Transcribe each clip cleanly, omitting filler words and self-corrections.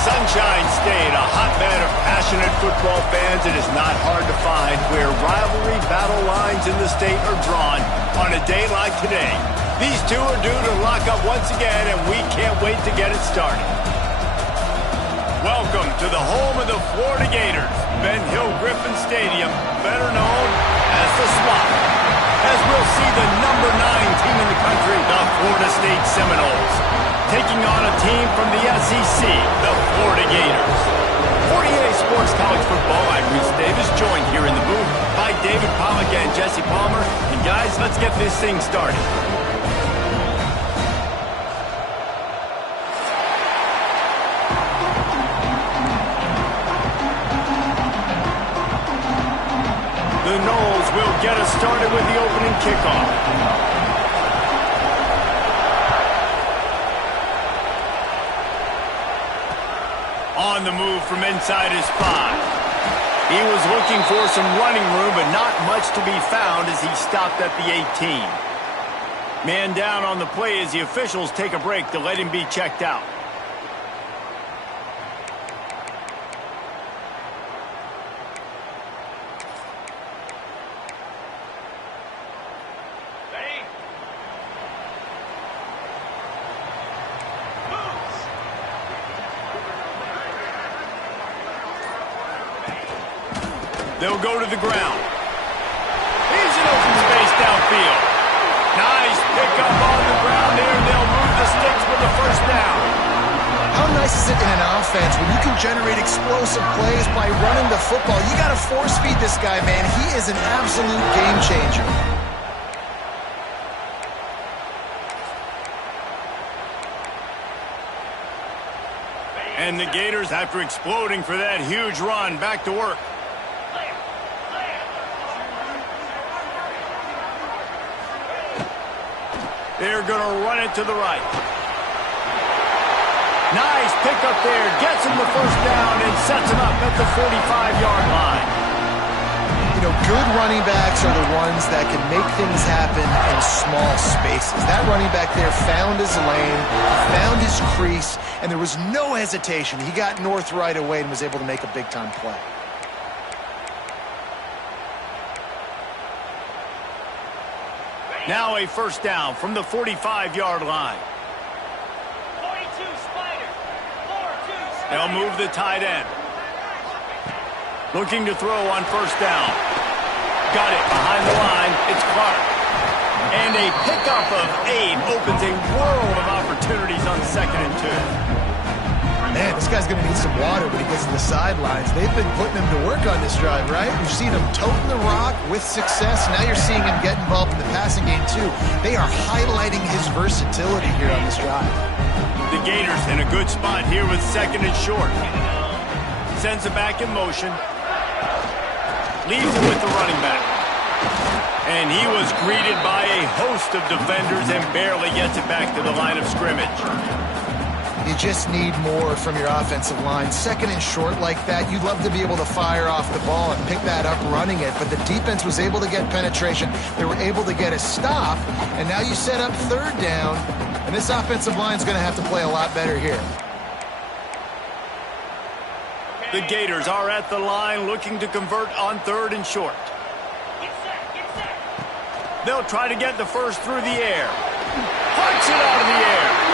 Sunshine State, a hotbed of passionate football fans. It is not hard to find where rivalry battle lines in the state are drawn on a day like today. These two are due to lock up once again, and we can't wait to get it started. Welcome to the home of the Florida Gators, Ben Hill Griffin Stadium, better known as the Swamp, as we'll see the number 9 team in the country, the Florida State Seminoles, taking on a team from the SEC, the Florida Gators. 48 Sports College Football, I'm Reese Davis, joined here in the booth by David Pollack and Jesse Palmer. And guys, let's get this thing started. The Noles will get us started with the opening kickoff. On the move from inside his 5. He was looking for some running room, but not much to be found as he stopped at the 18. Man down on the play as the officials take a break to let him be checked out. They'll go to the ground. Here's an open space downfield. Nice pickup on the ground there. They'll move the sticks with the first down. How nice is it in an offense when you can generate explosive plays by running the football? You got to force feed this guy, man. He is an absolute game changer. And the Gators, after exploding for that huge run, back to work. They're going to run it to the right. Nice pickup there. Gets him the first down and sets him up at the 45-yard line. You know, good running backs are the ones that can make things happen in small spaces. That running back there found his lane, found his crease, and there was no hesitation. He got north right away and was able to make a big-time play. Now a first down from the 45-yard line. 42 Spider. 4-2 They'll move the tight end. Looking to throw on first down. Got it behind the line. It's Clark. And a pickup of 8 opens a world of opportunities on 2nd and 2. Man, this guy's going to need some water when he gets to the sidelines. They've been putting him to work on this drive, right? You've seen him toting the rock with success. Now you're seeing him get involved in the passing game, too. They are highlighting his versatility here on this drive. The Gators in a good spot here with 2nd and short. Sends it back in motion. Leaves it with the running back. And he was greeted by a host of defenders and barely gets it back to the line of scrimmage. You just need more from your offensive line. 2nd and short like that, you'd love to be able to fire off the ball and pick that up running it, but the defense was able to get penetration. They were able to get a stop, and now you set up 3rd down, and this offensive line is going to have to play a lot better here. The Gators are at the line looking to convert on 3rd and short. They'll try to get the first through the air. Punch it out of the air.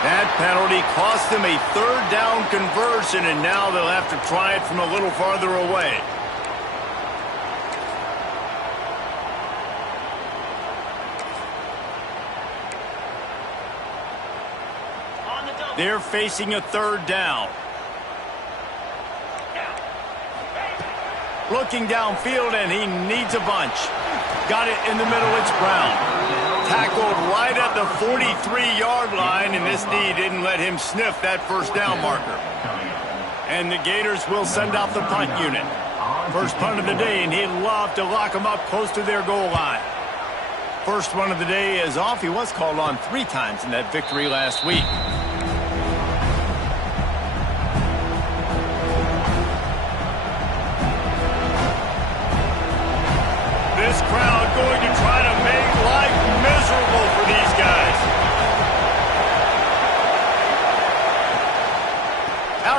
That penalty cost them a 3rd down conversion, and now they'll have to try it from a little farther away. They're facing a 3rd down. Looking downfield, and he needs a bunch. Got it in the middle, it's Brown. Tackled right at the 43-yard line, and this D didn't let him sniff that first down marker. And the Gators will send out the punt unit. First punt of the day, and he'd love to lock them up close to their goal line. First one of the day is off. He was called on 3 times in that victory last week. This crowd going to try to make life miserable for these guys.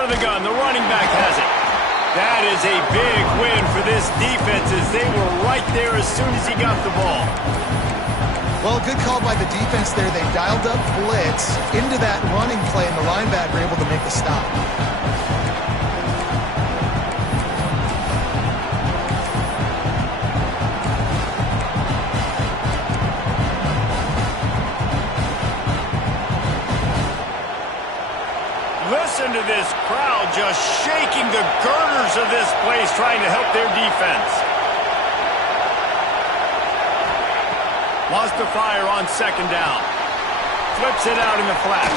out of the gun. The running back has it. That is a big win for this defense as they were right there as soon as he got the ball. Well, good call by the defense there. They dialed up blitz into that running play, and the linebacker able to make the stop. Listen to this crowd just shaking the girders of this place, trying to help their defense. Wants to fire on second down. Flips it out in the flat.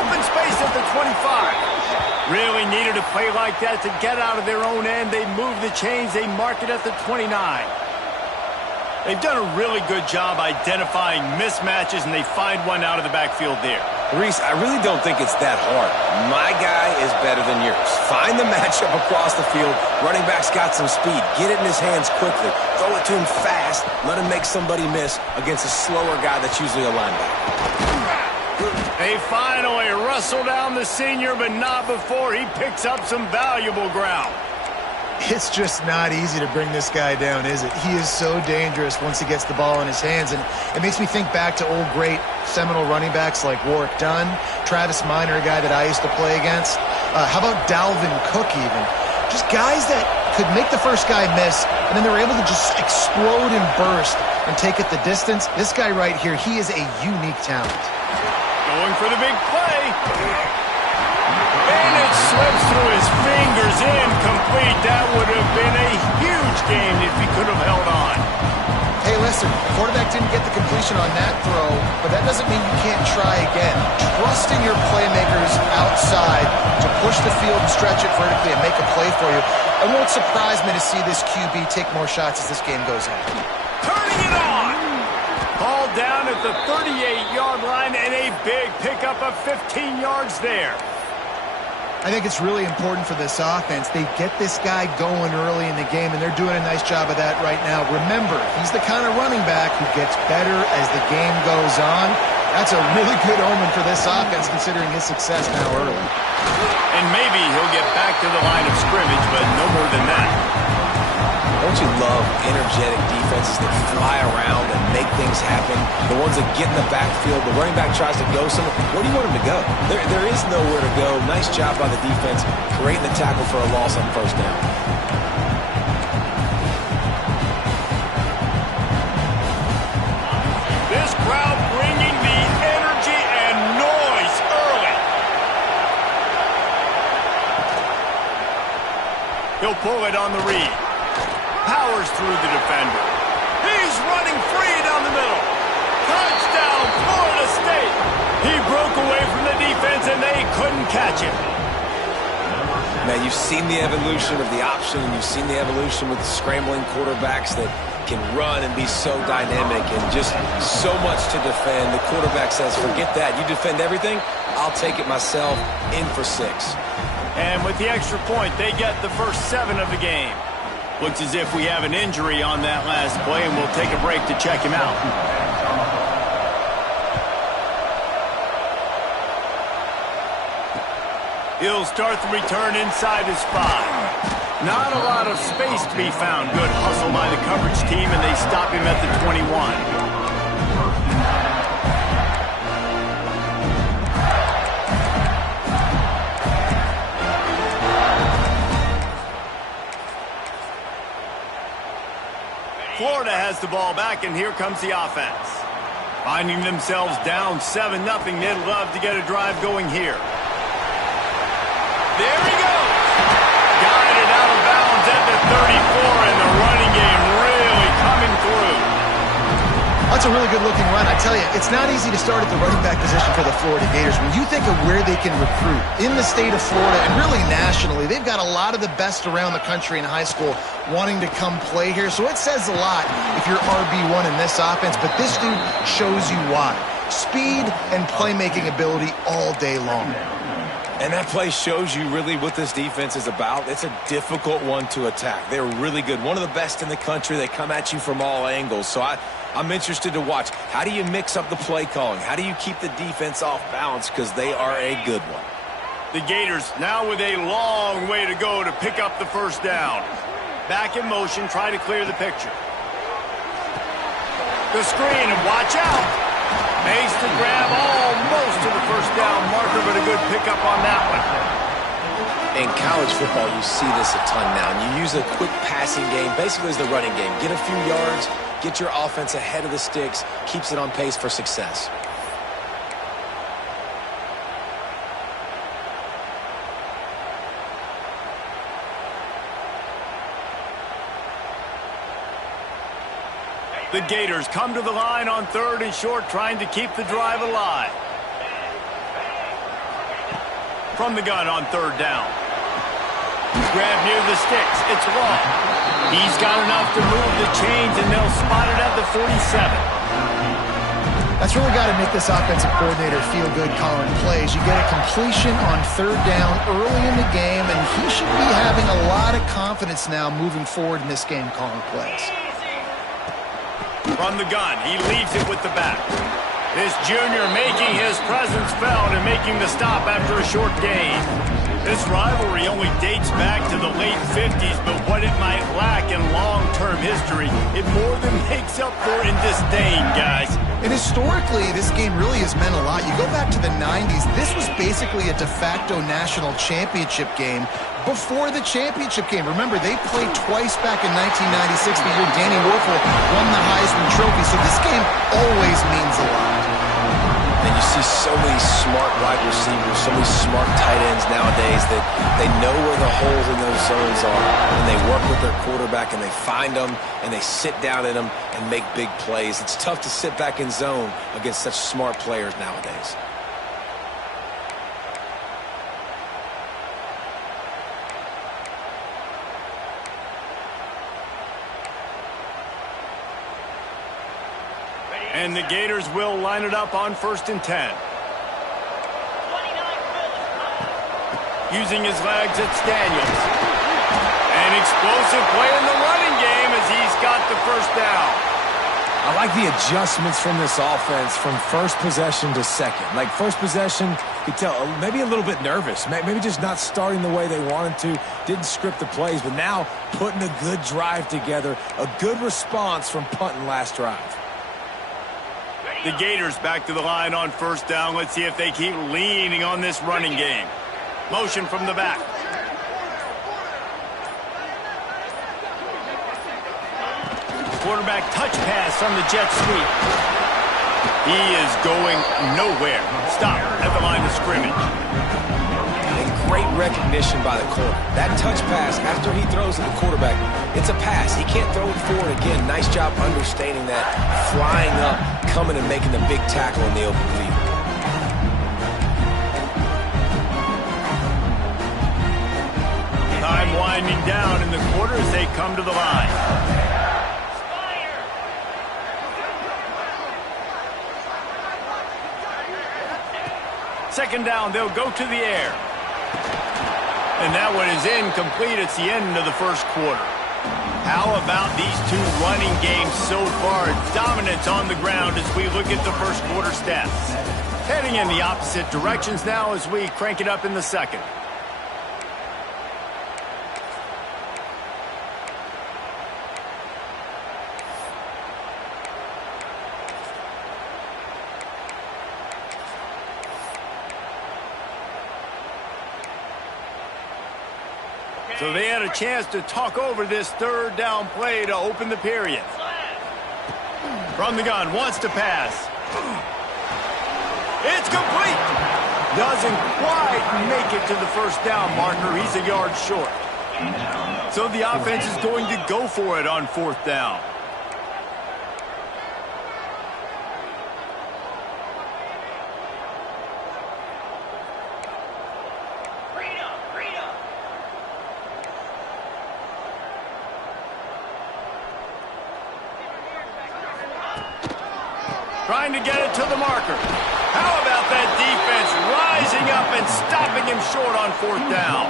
Open space at the 25. Really needed a play like that to get out of their own end. They move the chains. They mark it at the 29. They've done a really good job identifying mismatches, and they find one out of the backfield there. Reese, I really don't think it's that hard. My guy is better than yours. Find the matchup across the field. Running back's got some speed. Get it in his hands quickly. Throw it to him fast. Let him make somebody miss against a slower guy that's usually a linebacker. They finally wrestle down the senior, but not before he picks up some valuable ground. It's just not easy to bring this guy down, is it? He is so dangerous once he gets the ball in his hands, and it makes me think back to old great seminal running backs like Warwick Dunn, Travis Minor, a guy that I used to play against. How about Dalvin Cook even? Just guys that could make the first guy miss, and then they were able to just explode and burst and take it the distance. This guy right here, he is a unique talent. Going for the big play. And it slips through his fingers, incomplete. That would have been a huge game if he could have held on. Hey, listen, the quarterback didn't get the completion on that throw, but that doesn't mean you can't try again. Trust in your playmakers outside to push the field and stretch it vertically and make a play for you. It won't surprise me to see this QB take more shots as this game goes on. Turning it on. Ball down at the 38-yard line, and a big pickup of 15 yards there. I think it's really important for this offense. They get this guy going early in the game, and they're doing a nice job of that right now. Remember, he's the kind of running back who gets better as the game goes on. That's a really good omen for this offense, considering his success now early. And maybe he'll get back to the line of scrimmage, but no more than that. Don't you love energetic defenses that fly around and make things happen? The ones that get in the backfield, the running back tries to go somewhere. Where do you want him to go? There is nowhere to go. Nice job by the defense creating the tackle for a loss on first down. This crowd bringing the energy and noise early. He'll pull it on the read. Powers through the defender. He's running free down the middle. Touchdown, Florida State. He broke away from the defense, and they couldn't catch him. Man, you've seen the evolution of the option, and you've seen the evolution with the scrambling quarterbacks that can run and be so dynamic and just so much to defend. The quarterback says, forget that. You defend everything, I'll take it myself. In for 6. And with the extra point, they get the first 7 of the game. Looks as if we have an injury on that last play, and we'll take a break to check him out. He'll start the return inside his 5. Not a lot of space to be found. Good hustle by the coverage team, and they stop him at the 21. Florida has the ball back, and here comes the offense. Finding themselves down 7-0, they'd love to get a drive going here. There he goes. Guided out of bounds at the 34, and the running game really coming through. That's a really good-looking run. I tell you, it's not easy to start at the running back position for the Florida Gators. When you think of where they can recruit in the state of Florida and really nationally, they've got a lot of the best around the country in high school wanting to come play here. So it says a lot if you're RB1 in this offense, but this dude shows you why. Speed and playmaking ability all day long. And that play shows you really what this defense is about. It's a difficult one to attack. They're really good. One of the best in the country. They come at you from all angles. So I'm interested to watch. How do you mix up the play calling? How do you keep the defense off balance? Because they are a good one. The Gators now with a long way to go to pick up the first down. Back in motion, try to clear the picture. The screen, and watch out. Makes the grab almost to the first down marker, but a good pickup on that one. In college football, you see this a ton now. And you use a quick passing game, basically as the running game. Get a few yards, get your offense ahead of the sticks, keeps it on pace for success. The Gators come to the line on 3rd and short, trying to keep the drive alive. From the gun on 3rd down. Grab near the sticks. It's long. He's got enough to move the chains, and they'll spot it at the 47. That's really got to make this offensive coordinator feel good calling plays. You get a completion on 3rd down early in the game, and he should be having a lot of confidence now moving forward in this game calling plays. From the gun, he leaves it with the back. This junior making his presence felt and making the stop after a short gain. This rivalry only dates back to the late 50s, but what it might lack in long-term history, it more than makes up for in disdain, guys. And historically, this game really has meant a lot. You go back to the 90s, this was basically a de facto national championship game before the championship game. Remember, they played twice back in 1996, the year Danny Werfel won the Heisman Trophy, so this game always means a lot. And you see so many smart wide receivers, so many smart tight ends nowadays that they know where the holes in those zones are, and they work with their quarterback, and they find them, and they sit down in them and make big plays. It's tough to sit back in zone against such smart players nowadays. And the Gators will line it up on 1st and 10. Using his legs, it's Daniels. An explosive play in the running game as he's got the first down. I like the adjustments from this offense from first possession to second. Like first possession, you tell maybe a little bit nervous, maybe just not starting the way they wanted to, didn't script the plays, but now putting a good drive together, a good response from punting last drive. The Gators back to the line on 1st down. Let's see if they keep leaning on this running game. Motion from the back. Quarterback touch pass on the jet sweep. He is going nowhere. Stop at the line of scrimmage. Great recognition by the corner. That touch pass after he throws at the quarterback, it's a pass. He can't throw it forward again. Nice job understanding that, flying up, coming and making the big tackle in the open field. Time winding down in the quarter as they come to the line. Second down, they'll go to the air. And that one is incomplete. It's the end of the first quarter. How about these two running games so far? Dominance on the ground as we look at the first quarter stats. Heading in the opposite directions now as we crank it up in the second. So they had a chance to talk over this 3rd down play to open the period. From the gun, wants to pass. It's complete. Doesn't quite make it to the first down marker. He's a yard short. So the offense is going to go for it on 4th down. Trying to get it to the marker. How about that defense rising up and stopping him short on 4th down?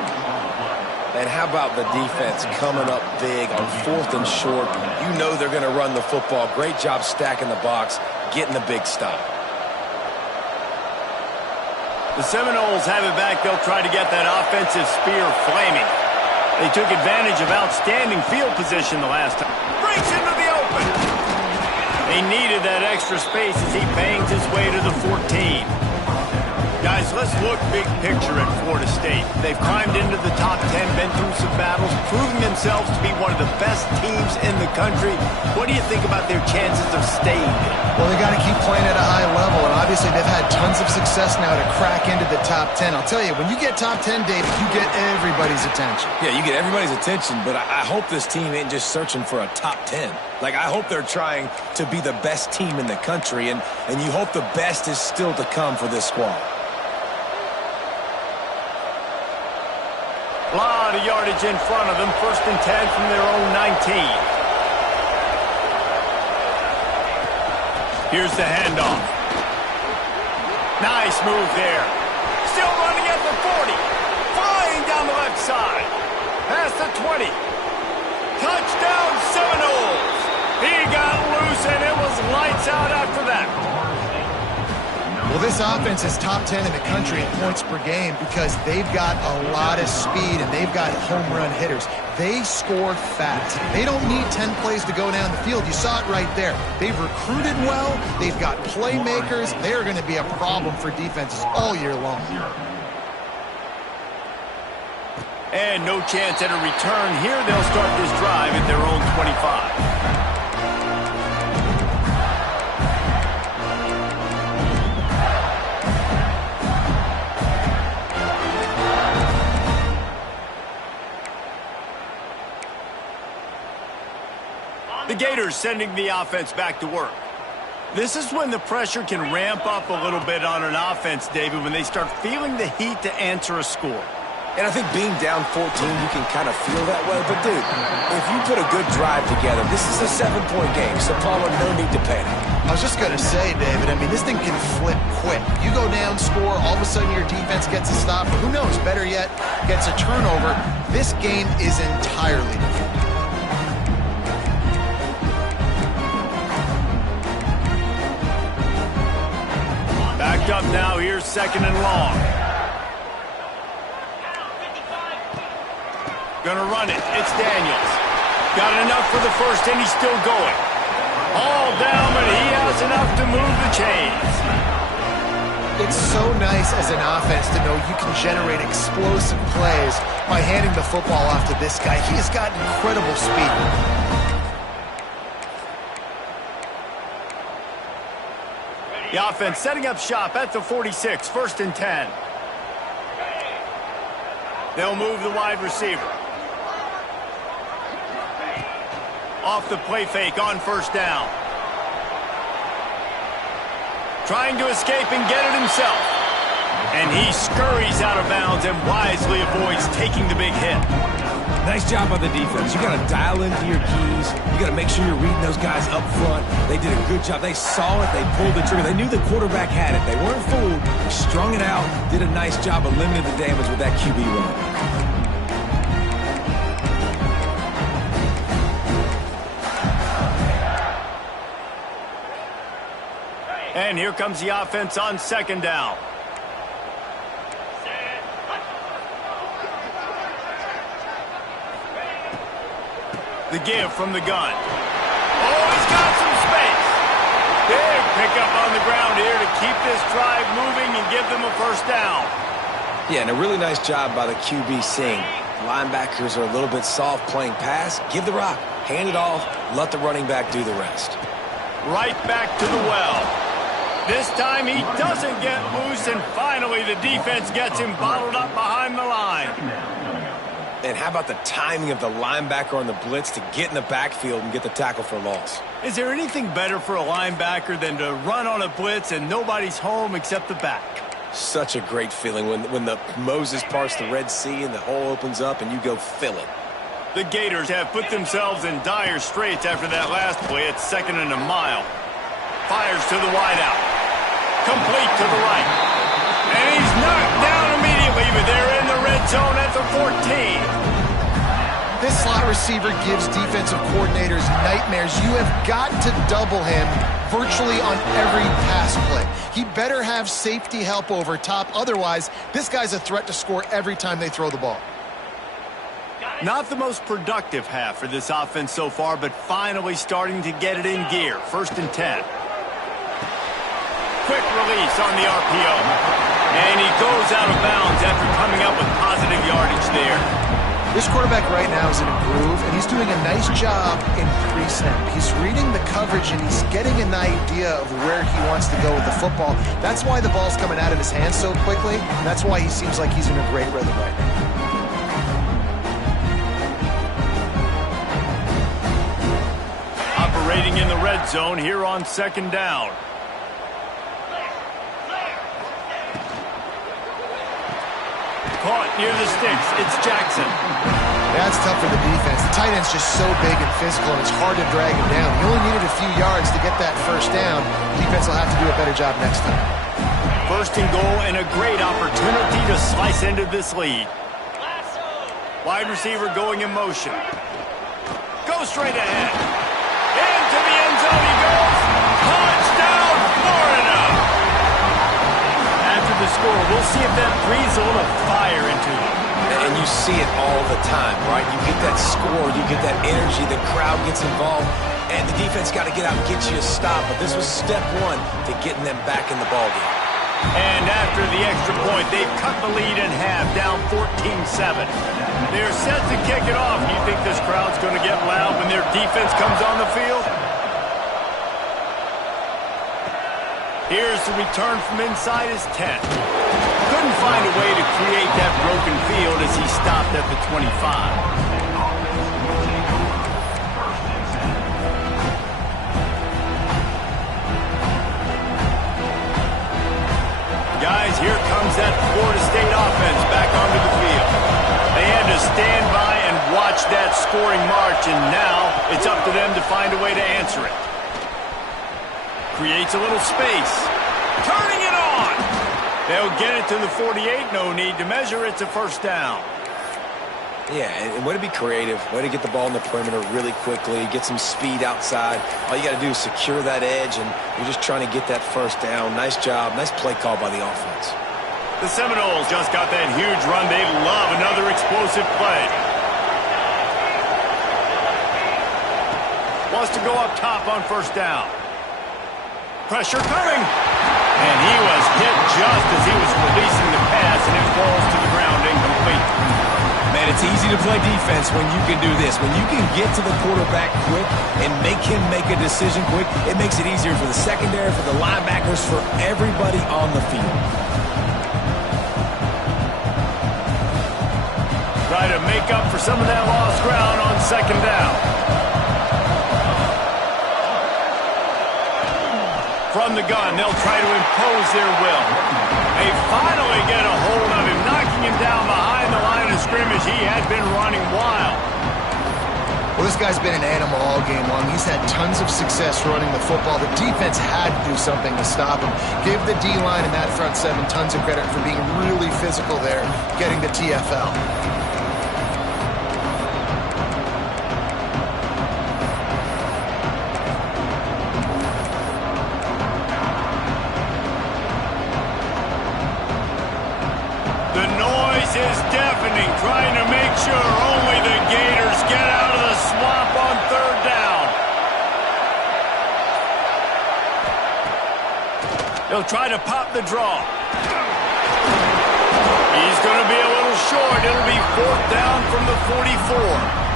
And how about the defense coming up big on 4th and short? You know they're going to run the football. Great job stacking the box, getting the big stop. The Seminoles have it back. They'll try to get that offensive spear flaming. They took advantage of outstanding field position the last time. Breaks into the open. They needed that extra space as he bangs his way to the 14. Guys, let's look big picture at Florida State. They've climbed into the top 10, been through some battles, proving themselves to be one of the best teams in the country. What do you think about their chances of staying? Well, they got to keep playing at a high level, and obviously they've had tons of success now to crack into the top 10. I'll tell you, when you get top 10, David, you get everybody's attention. Yeah, you get everybody's attention, but I hope this team ain't just searching for a top 10. Like, I hope they're trying to be the best team in the country, and you hope the best is still to come for this squad. A lot of yardage in front of them. 1st and 10 from their own 19. Here's the handoff. Nice move there. Still running at the 40. Flying down the left side. Past the 20. Touchdown Seminoles. He got loose and it was lights out after that. Well, this offense is top 10 in the country in points per game because they've got a lot of speed and they've got home run hitters. They score fast. They don't need 10 plays to go down the field. You saw it right there. They've recruited well. They've got playmakers. They are going to be a problem for defenses all year long. And no chance at a return here. They'll start this drive at their own 25. The Gators sending the offense back to work. This is when the pressure can ramp up a little bit on an offense, David, when they start feeling the heat to answer a score. And I think being down 14, you can kind of feel that way. But, dude, if you put a good drive together, this is a 7-point game, so, Palmer, no need to panic. I was just going to say, David, I mean, this thing can flip quick. You go down, score, all of a sudden your defense gets a stop, or who knows, better yet, gets a turnover. This game is entirely different. Backed up now, here's 2nd and long. Gonna run it, it's Daniels. Got enough for the first, and he's still going. All down, but he has enough to move the chains. It's so nice as an offense to know you can generate explosive plays by handing the football off to this guy. He has got incredible speed. The offense setting up shop at the 46, 1st and 10. They'll move the wide receiver. Off the play fake on 1st down. Trying to escape and get it himself. And he scurries out of bounds and wisely avoids taking the big hit. Nice job by the defense. You got to dial into your keys. You got to make sure you're reading those guys up front. They did a good job. They saw it. They pulled the trigger. They knew the quarterback had it. They weren't fooled. They strung it out. Did a nice job of limiting the damage with that QB run. And here comes the offense on 2nd down. The give from the gun. Oh, he's got some space. Big pickup on the ground here to keep this drive moving and give them a 1st down. Yeah, and a really nice job by the QB seeing. Linebackers are a little bit soft playing pass. Give the rock. Hand it off. Let the running back do the rest. Right back to the well. This time he doesn't get loose, and finally the defense gets him bottled up behind the line. And how about the timing of the linebacker on the blitz to get in the backfield and get the tackle for loss? Is there anything better for a linebacker than to run on a blitz and nobody's home except the back? Such a great feeling when the Moses parts the Red Sea and the hole opens up and you go fill it. The Gators have put themselves in dire straits after that last play. It's 2nd and a mile. Fires to the wideout. Complete to the right. And he's knocked down immediately, but they're in the red zone at the 14. This slot receiver gives defensive coordinators nightmares. You have got to double him virtually on every pass play. He better have safety help over top. Otherwise, this guy's a threat to score every time they throw the ball. Not the most productive half for this offense so far, but finally starting to get it in gear. 1st and 10. Quick release on the RPO. And he goes out of bounds after coming up with positive yardage there. This quarterback right now is in a groove, and he's doing a nice job in pre-snap. He's reading the coverage, and he's getting an idea of where he wants to go with the football. That's why the ball's coming out of his hands so quickly, and that's why he seems like he's in a great rhythm right now. Operating in the red zone here on 2nd down. Caught near the sticks. It's Jackson. That's tough for the defense. The tight end's just so big and physical, and it's hard to drag him down. He only needed a few yards to get that 1st down. The defense will have to do a better job next time. 1st and goal, and a great opportunity to slice into this lead. Wide receiver going in motion. Go straight ahead. Into the end zone he goes. Touchdown, Florida! After the score, we'll see if that breathes a little fire into them. And you see it all the time, right? You get that score, you get that energy, the crowd gets involved, and the defense got to get out and get you a stop. But this was step 1 to getting them back in the ballgame. And after the extra point, they've cut the lead in half, down 14-7. They're set to kick it off. You think this crowd's going to get loud when their defense comes on the field? Here's the return from inside his 10. Couldn't find a way to create that broken field as he stopped at the 25. Guys, here comes that Florida State offense back onto the field. They had to stand by and watch that scoring march, and now it's up to them to find a way to answer it. Creates a little space. Turning it on! They'll get it to the 48. No need to measure. It's a 1st down. Yeah, and way to be creative, way to get the ball in the perimeter really quickly, get some speed outside. All you got to do is secure that edge, and you're just trying to get that 1st down. Nice job, nice play call by the offense. The Seminoles just got that huge run. They love another explosive play. Wants to go up top on 1st down. Pressure coming. And he was hit just as he was releasing the pass, and it falls to the ground incomplete. Man, it's easy to play defense when you can do this. When you can get to the quarterback quick and make him make a decision quick, it makes it easier for the secondary, for the linebackers, for everybody on the field. Try to make up for some of that lost ground on 2nd down. From the gun, they'll try to impose their will. They finally get a hold of him, knocking him down behind the line of scrimmage. He had been running wild. Well, this guy's been an animal all game long. He's had tons of success running the football. The defense had to do something to stop him. Give the D-line and that front 7 tons of credit for being really physical there, getting the TFL. Is deafening, trying to make sure only the Gators get out of the swamp on 3rd down. They'll try to pop the draw. He's going to be a little short. It'll be 4th down from the 44.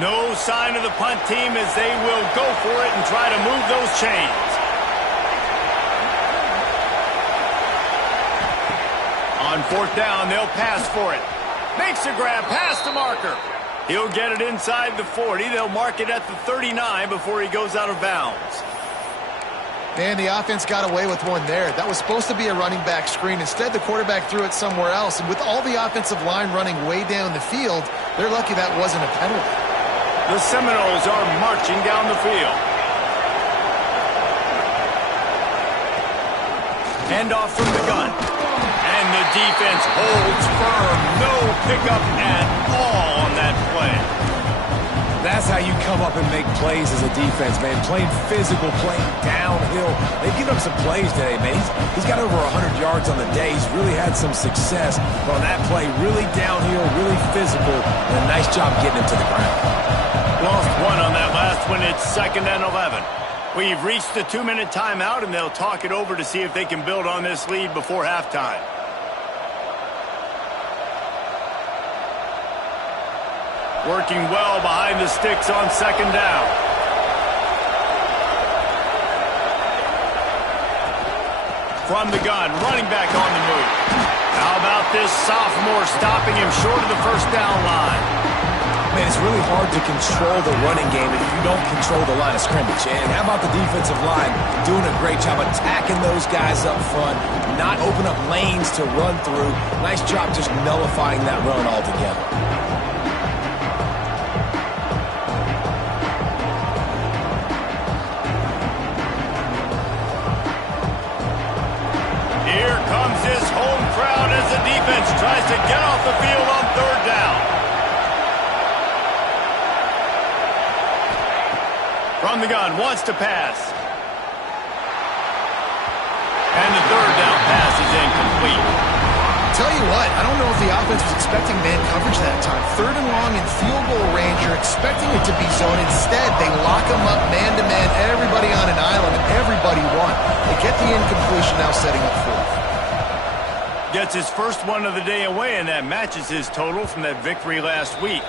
No sign of the punt team as they will go for it and try to move those chains. On fourth down, they'll pass for it. Makes a grab, pass to Marker. He'll get it inside the 40. They'll mark it at the 39 before he goes out of bounds. Man, the offense got away with one there. That was supposed to be a running back screen. Instead, the quarterback threw it somewhere else. And with all the offensive line running way down the field, they're lucky that wasn't a penalty. The Seminoles are marching down the field. Handoff from the gun. And the defense holds firm. No pickup at all on that play. That's how you come up and make plays as a defense, man. Playing physical, playing downhill. They've given up some plays today, man. He's got over 100 yards on the day. He's really had some success. But on that play, really downhill, really physical, and a nice job getting him to the ground. Lost one on that last one. It's 2nd and 11. We've reached the 2-minute timeout, and they'll talk it over to see if they can build on this lead before halftime. Working well behind the sticks on 2nd down. From the gun, running back on the move. How about this sophomore stopping him short of the first down line? Man, it's really hard to control the running game if you don't control the line of scrimmage. And how about the defensive line doing a great job attacking those guys up front, not open up lanes to run through. Nice job just nullifying that run altogether. Here comes his home crowd as the defense tries to get off the field on 3rd down. From the gun, wants to pass. And the 3rd down pass is incomplete. Tell you what, I don't know if the offense was expecting man coverage that time. 3rd and long in field goal range, you're expecting it to be zone. Instead, they lock them up man-to-man, everybody on an island, and everybody won. They get the incompletion, now setting up 4th. Gets his first one of the day away, and that matches his total from that victory last week.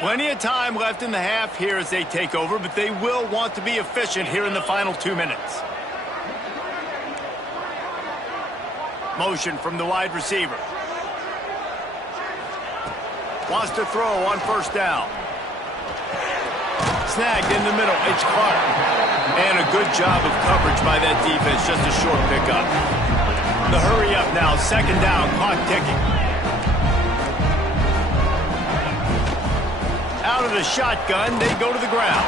Plenty of time left in the half here as they take over, but they will want to be efficient here in the final 2 minutes. Motion from the wide receiver. Wants to throw on 1st down. Snagged in the middle. It's Clark. And a good job of coverage by that defense. Just a short pickup. The hurry up now. 2nd down. Clock ticking. Out of the shotgun, they go to the ground.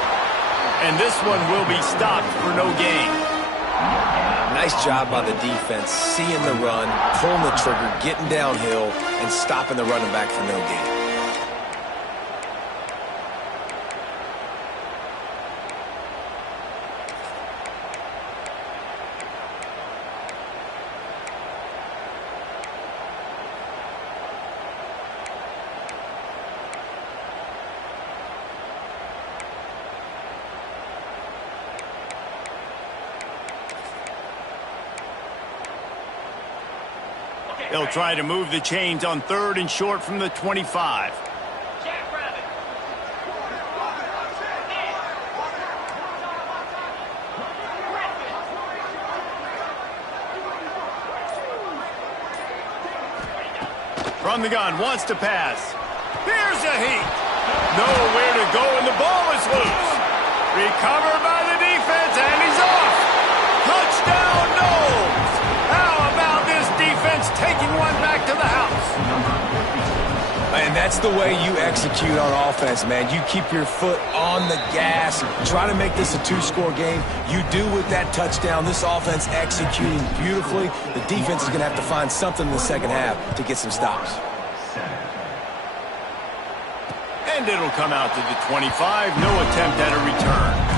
And this one will be stopped for no gain. Nice job by the defense, seeing the run, pulling the trigger, getting downhill, and stopping the running back for no gain. They'll try to move the chains on 3rd and short from the 25. From the gun, wants to pass. Here's a heat. Nowhere to go, and the ball is loose. Recovered by the defense, and he's off. Touchdown, Noles. How about this defense taking one back to the house? And that's the way you execute on offense, man. You keep your foot on the gas. Try to make this a 2-score game. You do with that touchdown. This offense executing beautifully. The defense is going to have to find something in the second half to get some stops. And it'll come out to the 25. No attempt at a return.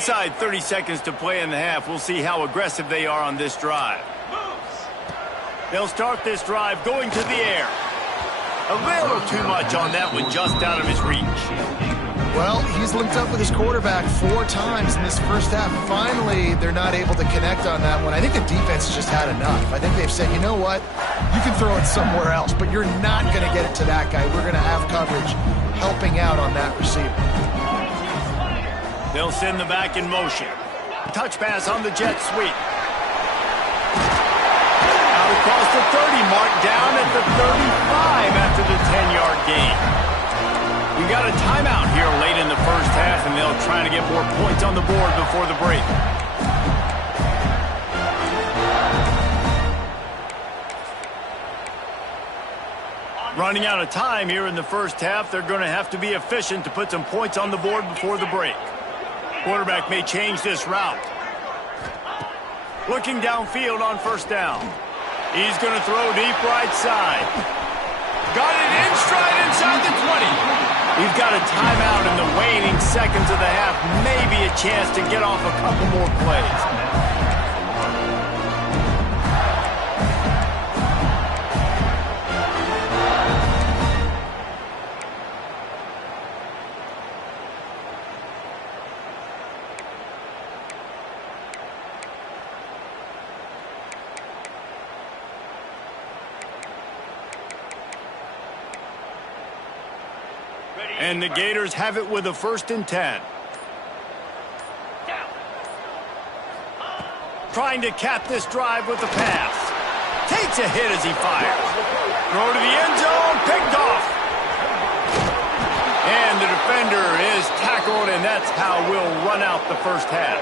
Inside 30 seconds to play in the half. We'll see how aggressive they are on this drive. They'll start this drive going to the air. A little too much on that one, just out of his reach. Well, he's linked up with his quarterback 4 times in this first half. Finally, they're not able to connect on that one. I think the defense just had enough. I think they've said, you know what? You can throw it somewhere else, but you're not going to get it to that guy. We're going to have coverage helping out on that receiver. They'll send the back in motion. Touch pass on the jet sweep. Out across the 30 mark, down at the 35 after the 10-yard gain. We got a timeout here late in the first half, and they'll try to get more points on the board before the break. Running out of time here in the first half, they're going to have to be efficient to put some points on the board before the break. Quarterback may change this route. Looking downfield on first down. He's going to throw deep right side. Got it in stride inside the 20. We've got a timeout in the waning seconds of the half. Maybe a chance to get off a couple more plays. And the Gators have it with a 1st and 10. Trying to cap this drive with the pass. Takes a hit as he fires. Throw to the end zone, picked off. And the defender is tackled, and that's how we'll run out the first half.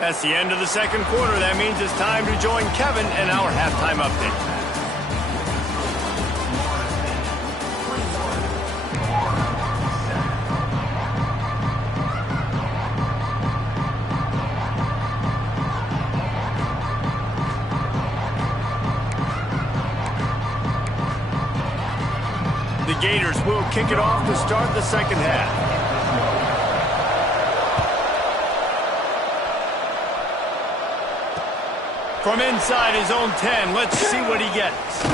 That's the end of the second quarter. That means it's time to join Kevin and our halftime update. The Gators will kick it off to start the second half. From inside his own 10, let's see what he gets.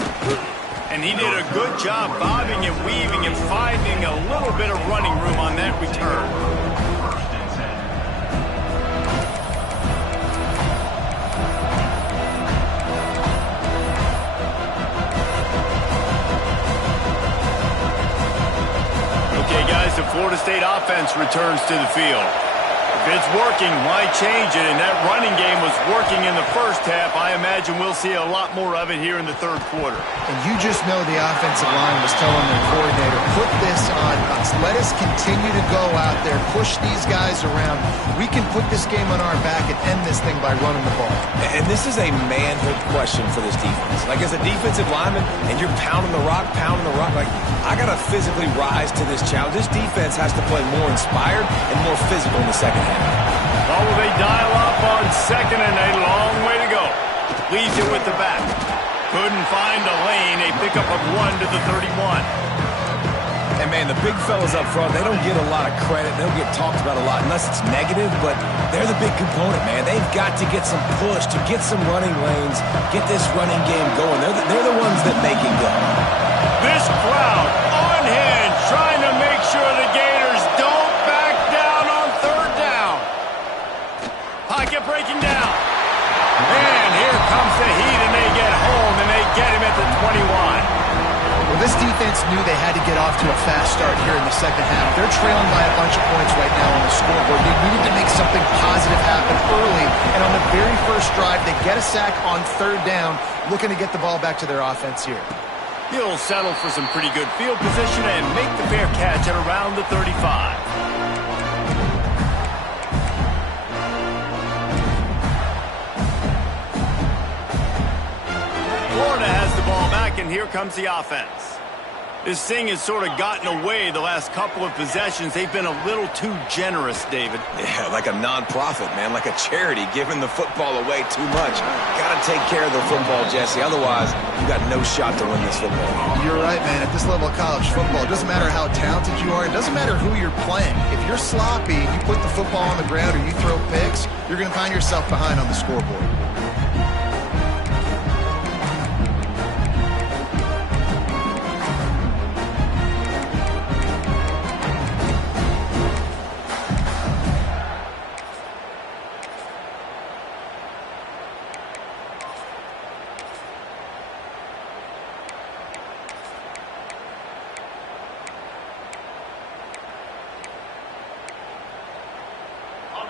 And he did a good job bobbing and weaving and finding a little bit of running room on that return. Okay, guys, the Florida State offense returns to the field. If it's working, why change it? And that running game was working in the first half. I imagine we'll see a lot more of it here in the third quarter. And you just know the offensive line was telling their coordinator, put this on us. Let us continue to go out there, push these guys around. We can put this game on our back and end this thing by running the ball. And this is a manhood question for this defense. Like, as a defensive lineman, and you're pounding the rock, like, I got to physically rise to this challenge. This defense has to play more inspired and more physical in the second half. Oh, they dial up on second and a long way to go. Leaves it with the back. Couldn't find a lane. A pickup of 1 to the 31. And, man, the big fellas up front, they don't get a lot of credit. They don't get talked about a lot unless it's negative, but they're the big component, man. They've got to get some push, to get some running lanes, get this running game going. They're the ones that make it go. This crowd on hand trying to make sure the Gators don't back down on third down. Pocket breaking down. And here comes the heat, and they get home, and they get him at the 21. Well, this defense knew they had to get off to a fast start here in the second half. They're trailing by a bunch of points right now on the scoreboard. They needed to make something positive happen early, and on the very first drive, they get a sack on third down, looking to get the ball back to their offense here. He'll settle for some pretty good field position and make the fair catch at around the 35. Florida has the ball back, and here comes the offense. This thing has sort of gotten away the last couple of possessions. They've been a little too generous, David. Yeah, like a non-profit, man, like a charity, giving the football away too much. Got to take care of the football, Jesse. Otherwise, you got no shot to win this football game. You're right, man. At this level of college football, it doesn't matter how talented you are. It doesn't matter who you're playing. If you're sloppy, you put the football on the ground or you throw picks, you're going to find yourself behind on the scoreboard.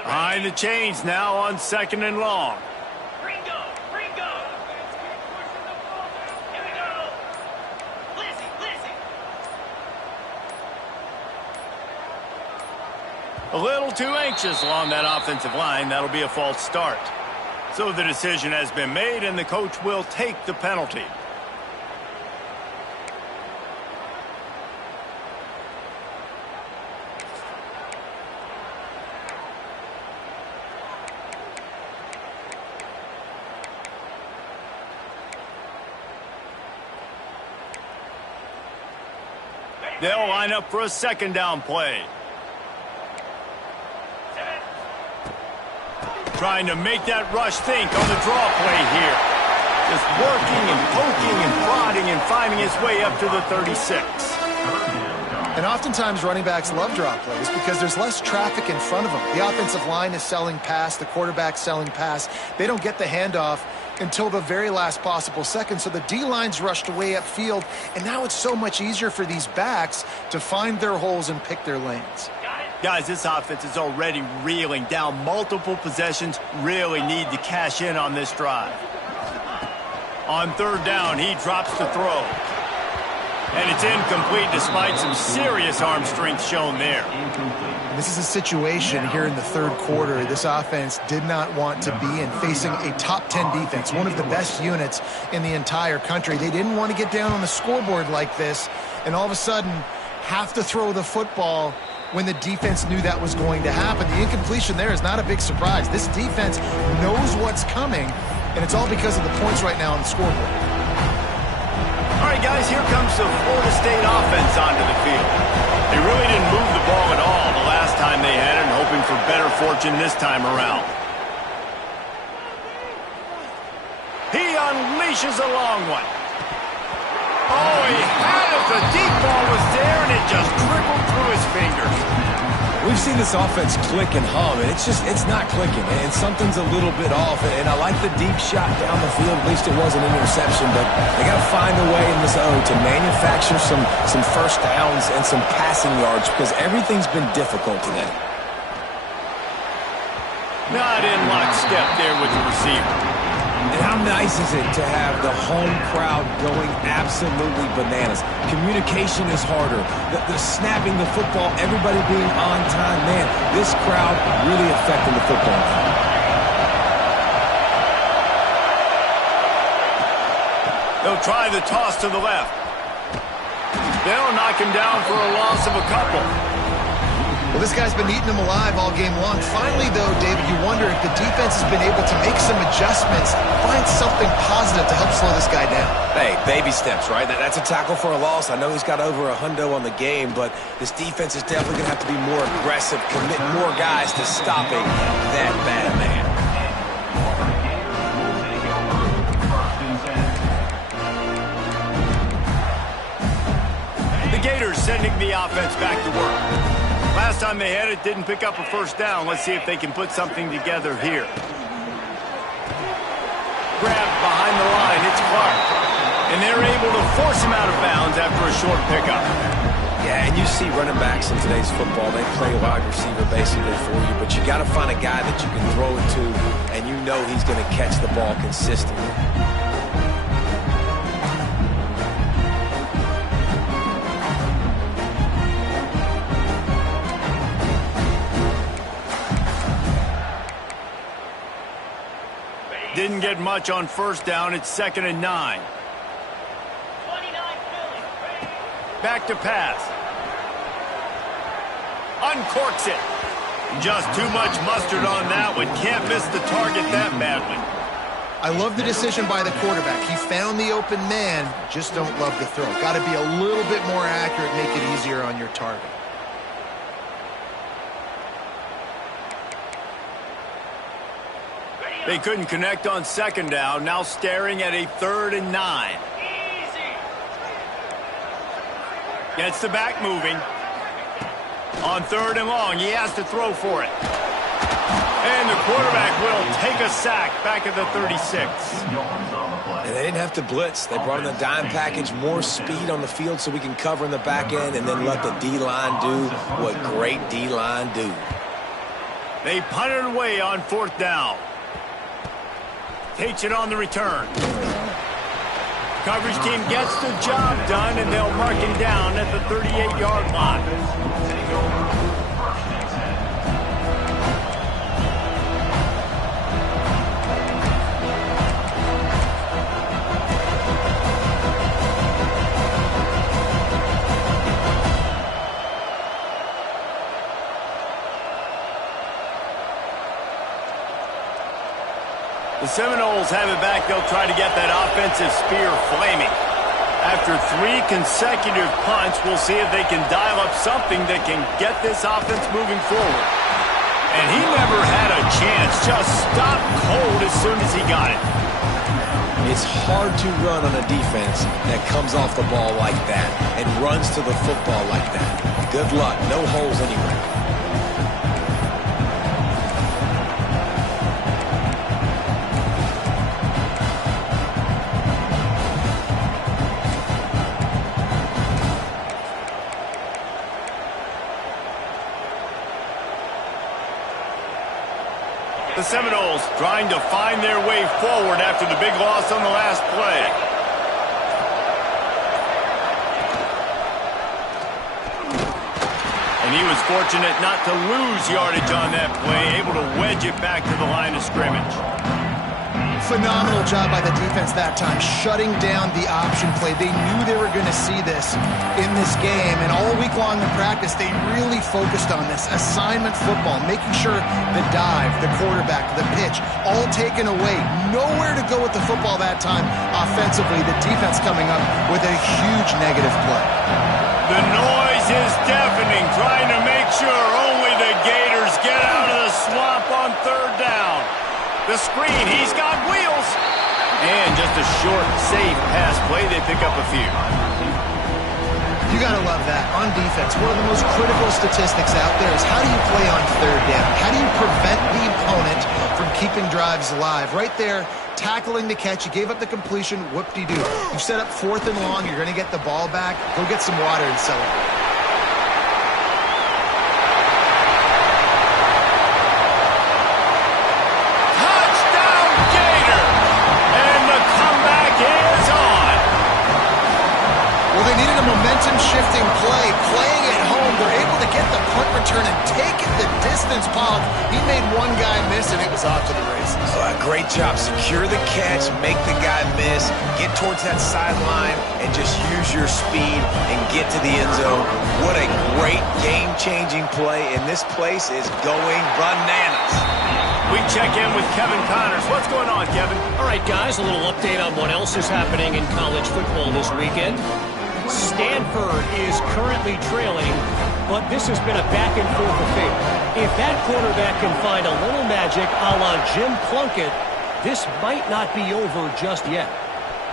Behind the chains now on 2nd and long. Ringo! Ringo! Here we go! Lizzie! Lizzie! A little too anxious along that offensive line. That'll be a false start. So the decision has been made, and the coach will take the penalty. They'll line up for a 2nd down play. Trying to make that rush think on the draw play here. Just working and poking and prodding and finding his way up to the 36. And oftentimes running backs love draw plays because there's less traffic in front of them. The offensive line is selling pass, the quarterback's selling pass. They don't get the handoff until the very last possible second. So the D-line's rushed away upfield, and now it's so much easier for these backs to find their holes and pick their lanes. Guys, this offense is already reeling down multiple possessions. Really need to cash in on this drive. On 3rd down, he drops the throw. And it's incomplete despite some serious arm strength shown there. This is a situation here in the 3rd quarter this offense did not want to be in, facing a top 10 defense, one of the best units in the entire country. They didn't want to get down on the scoreboard like this and all of a sudden have to throw the football when the defense knew that was going to happen. The incompletion there is not a big surprise. This defense knows what's coming, and it's all because of the points right now on the scoreboard. All right, guys, here comes the Florida State offense onto the field. They really didn't move the ball at all the last time they had it, and hoping for better fortune this time around. He unleashes a long one. Oh, he had it. The deep ball was there, and it just trickled through his fingers. We've seen this offense click and hum, and it's not clicking, and something's a little bit off. And I like the deep shot down the field. At least it wasn't an interception, but they got to find a way in this O to manufacture some first downs and some passing yards because everything's been difficult today. Not in lockstep there with the receiver. And how nice is it to have the home crowd going absolutely bananas? Communication is harder. The snapping the football, everybody being on time. Man, this crowd really affecting the football game. They'll try the toss to the left. They'll knock him down for a loss of a couple. Well, this guy's been eating them alive all game long. Finally, though, David, you wonder if the defense has been able to make some adjustments, find something positive to help slow this guy down. Hey, baby steps, right? That's a tackle for a loss. I know he's got over a hundo on the game, but this defense is definitely going to have to be more aggressive, commit more guys to stopping that bad man. The Gators sending the offense back to work. Last time they had it, didn't pick up a first down. Let's see if they can put something together here. Grabbed behind the line, it's Clark. And they're able to force him out of bounds after a short pickup. Yeah, and you see running backs in today's football, they play wide receiver basically for you, but you got to find a guy that you can throw it to, and you know he's going to catch the ball consistently. Didn't get much on first down. It's 2nd and 9. 29 Philly. back to pass. Uncorks it. Just too much mustard on that one. Can't miss the target that badly. I love the decision by the quarterback. He found the open man, just don't love the throw. Got to be a little bit more accurate, make it easier on your target. They couldn't connect on second down. Now staring at a 3rd and 9. Gets the back moving. On 3rd and long, he has to throw for it. And the quarterback will take a sack back at the 36. And they didn't have to blitz. They brought in the dime package, more speed on the field so we can cover in the back end and then let the D-line do what great D-line do. They punted away on 4th down. Takes it on the return. Coverage team gets the job done, and they'll mark him down at the 38-yard line. The Seminoles have it back. They'll try to get that offensive spear flaming. After 3 consecutive punts, we'll see if they can dial up something that can get this offense moving forward. And he never had a chance. Just stopped cold as soon as he got it. It's hard to run on a defense that comes off the ball like that and runs to the football like that. Good luck. No holes anywhere. The Seminoles trying to find their way forward after the big loss on the last play. And he was fortunate not to lose yardage on that play, able to wedge it back to the line of scrimmage. Phenomenal job by the defense that time, shutting down the option play. They knew they were going to see this in this game, and all week long in practice, they really focused on this assignment football, making sure the dive, the quarterback, the pitch, all taken away. Nowhere to go with the football that time offensively. The defense coming up with a huge negative play. The noise is deafening, trying to make sure only the Gators get out of the swamp on 3rd down. The screen, he's got wheels. And just a short, safe pass play. They pick up a few. You got to love that. On defense, one of the most critical statistics out there is how do you play on 3rd down? How do you prevent the opponent from keeping drives alive? Right there, tackling the catch. You gave up the completion. Whoop-de-doo. You set up 4th and long. You're going to get the ball back. Go get some water and celebrate. Momentum-shifting play, playing at home. They're able to get the punt return and take it the distance. Pog, he made one guy miss, and it was off to the races. Great job. Secure the catch, make the guy miss, get towards that sideline, and just use your speed and get to the end zone. What a great game-changing play, and this place is going bananas. We check in with Kevin Connors. What's going on, Kevin? All right, guys, a little update on what else is happening in college football this weekend. Stanford is currently trailing, but this has been a back-and-forth affair. If that quarterback can find a little magic a la Jim Plunkett, this might not be over just yet.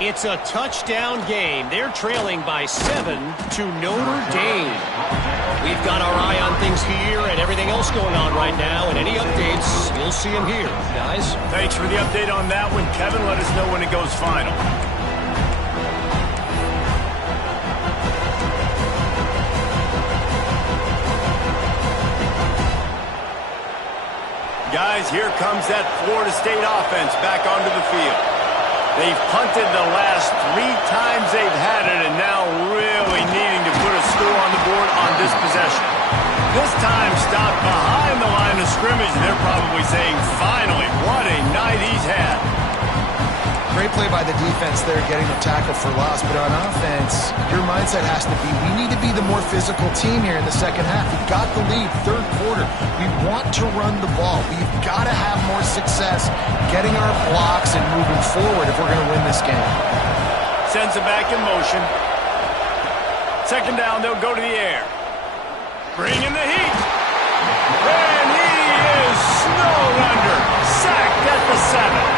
It's a touchdown game. They're trailing by 7 to Notre Dame. We've got our eye on things here and everything else going on right now, and any updates, you'll see them here, guys. Thanks for the update on that one, Kevin. Let us know when it goes final. Guys, here comes that Florida State offense back onto the field. They've punted the last 3 times they've had it, and now really needing to put a score on the board on this possession. This time stopped behind the line of scrimmage. They're probably saying, finally, what a night he's had. Great play play by the defense there, getting the tackle for loss. But on offense, your mindset has to be, we need to be the more physical team here in the second half. We've got the lead, third quarter. We want to run the ball. We've got to have more success getting our blocks and moving forward if we're going to win this game. Sends it back in motion. Second down, they'll go to the air. Bring in the heat. And he is snowed under. Sacked at the 7.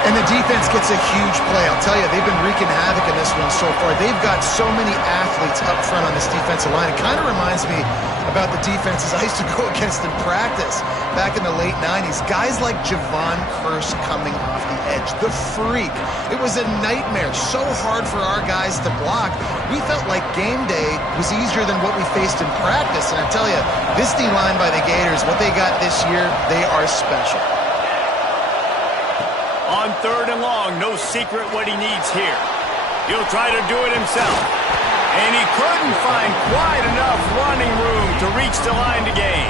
And the defense gets a huge play. I'll tell you, they've been wreaking havoc in this one so far. They've got so many athletes up front on this defensive line. It kind of reminds me about the defenses I used to go against in practice back in the late 90s. Guys like Javon Curse coming off the edge. The freak. It was a nightmare. So hard for our guys to block. We felt like game day was easier than what we faced in practice. And I tell you, this D-line by the Gators, what they got this year, they are special. On third and long, no secret what he needs here. He'll try to do it himself. And he couldn't find quite enough running room to reach the line to gain.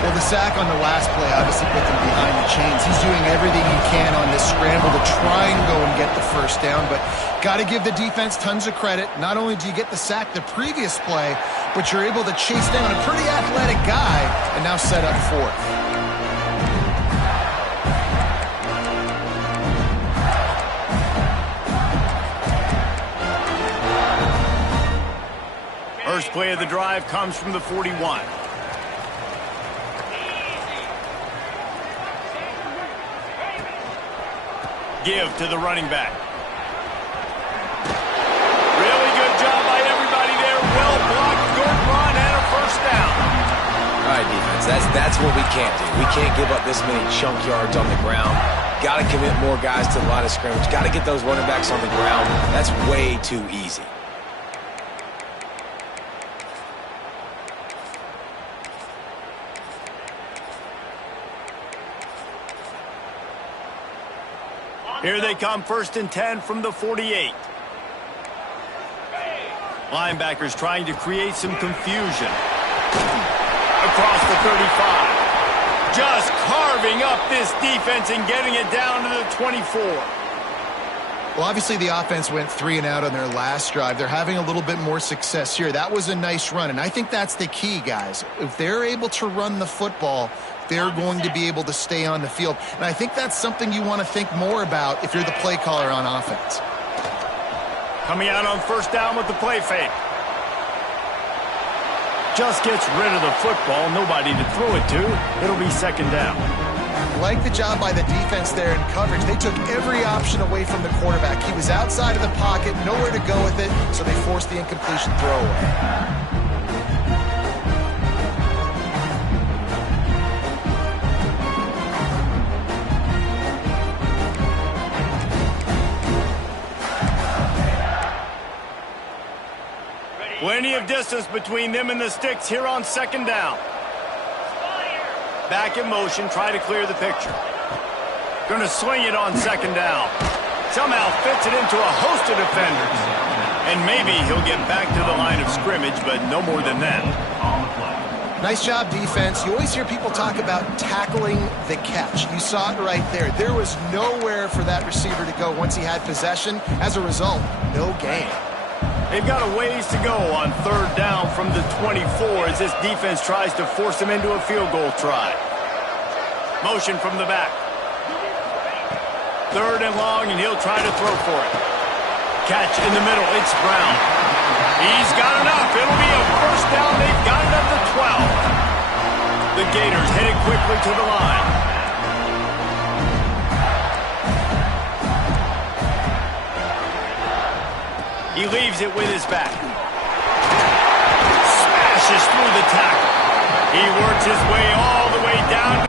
Well, the sack on the last play obviously put them behind the chains. He's doing everything he can on this scramble to try and go and get the first down, but got to give the defense tons of credit. Not only do you get the sack the previous play, but you're able to chase down a pretty athletic guy and now set up fourth. First play of the drive comes from the 41. Give to the running back. Really good job by everybody there. Well blocked, good run, and a first down. All right, defense, that's what we can't do. We can't give up this many chunk yards on the ground. Got to commit more guys to the line of scrimmage. Got to get those running backs on the ground. That's way too easy. Here they come, first and 10 from the 48. Linebackers trying to create some confusion. Across the 35. Just carving up this defense and getting it down to the 24. Well, obviously the offense went 3 and out on their last drive. They're having a little bit more success here. That was a nice run, and I think that's the key, guys. If they're able to run the football, they're going to be able to stay on the field. And I think that's something you want to think more about if you're the play caller on offense. Coming out on first down with the play fake. Just gets rid of the football. Nobody to throw it to. It'll be second down. Like the job by the defense there in coverage. They took every option away from the quarterback. He was outside of the pocket, nowhere to go with it, so they forced the incompletion throwaway. Plenty of distance between them and the sticks here on second down. Back in motion, try to clear the picture. Gonna swing it on second down. Somehow fits it into a host of defenders. And maybe he'll get back to the line of scrimmage, but no more than that. Nice job, defense. You always hear people talk about tackling the catch. You saw it right there. There was nowhere for that receiver to go once he had possession. As a result, no gain. They've got a ways to go on third down from the 24 as this defense tries to force them into a field goal try. Motion from the back. Third and long, and he'll try to throw for it. Catch in the middle. It's Brown. He's got enough. It'll be a first down. They've got it at the 12. The Gators headed quickly to the line. He leaves it with his back. Smashes through the tackle. He works his way all the way down.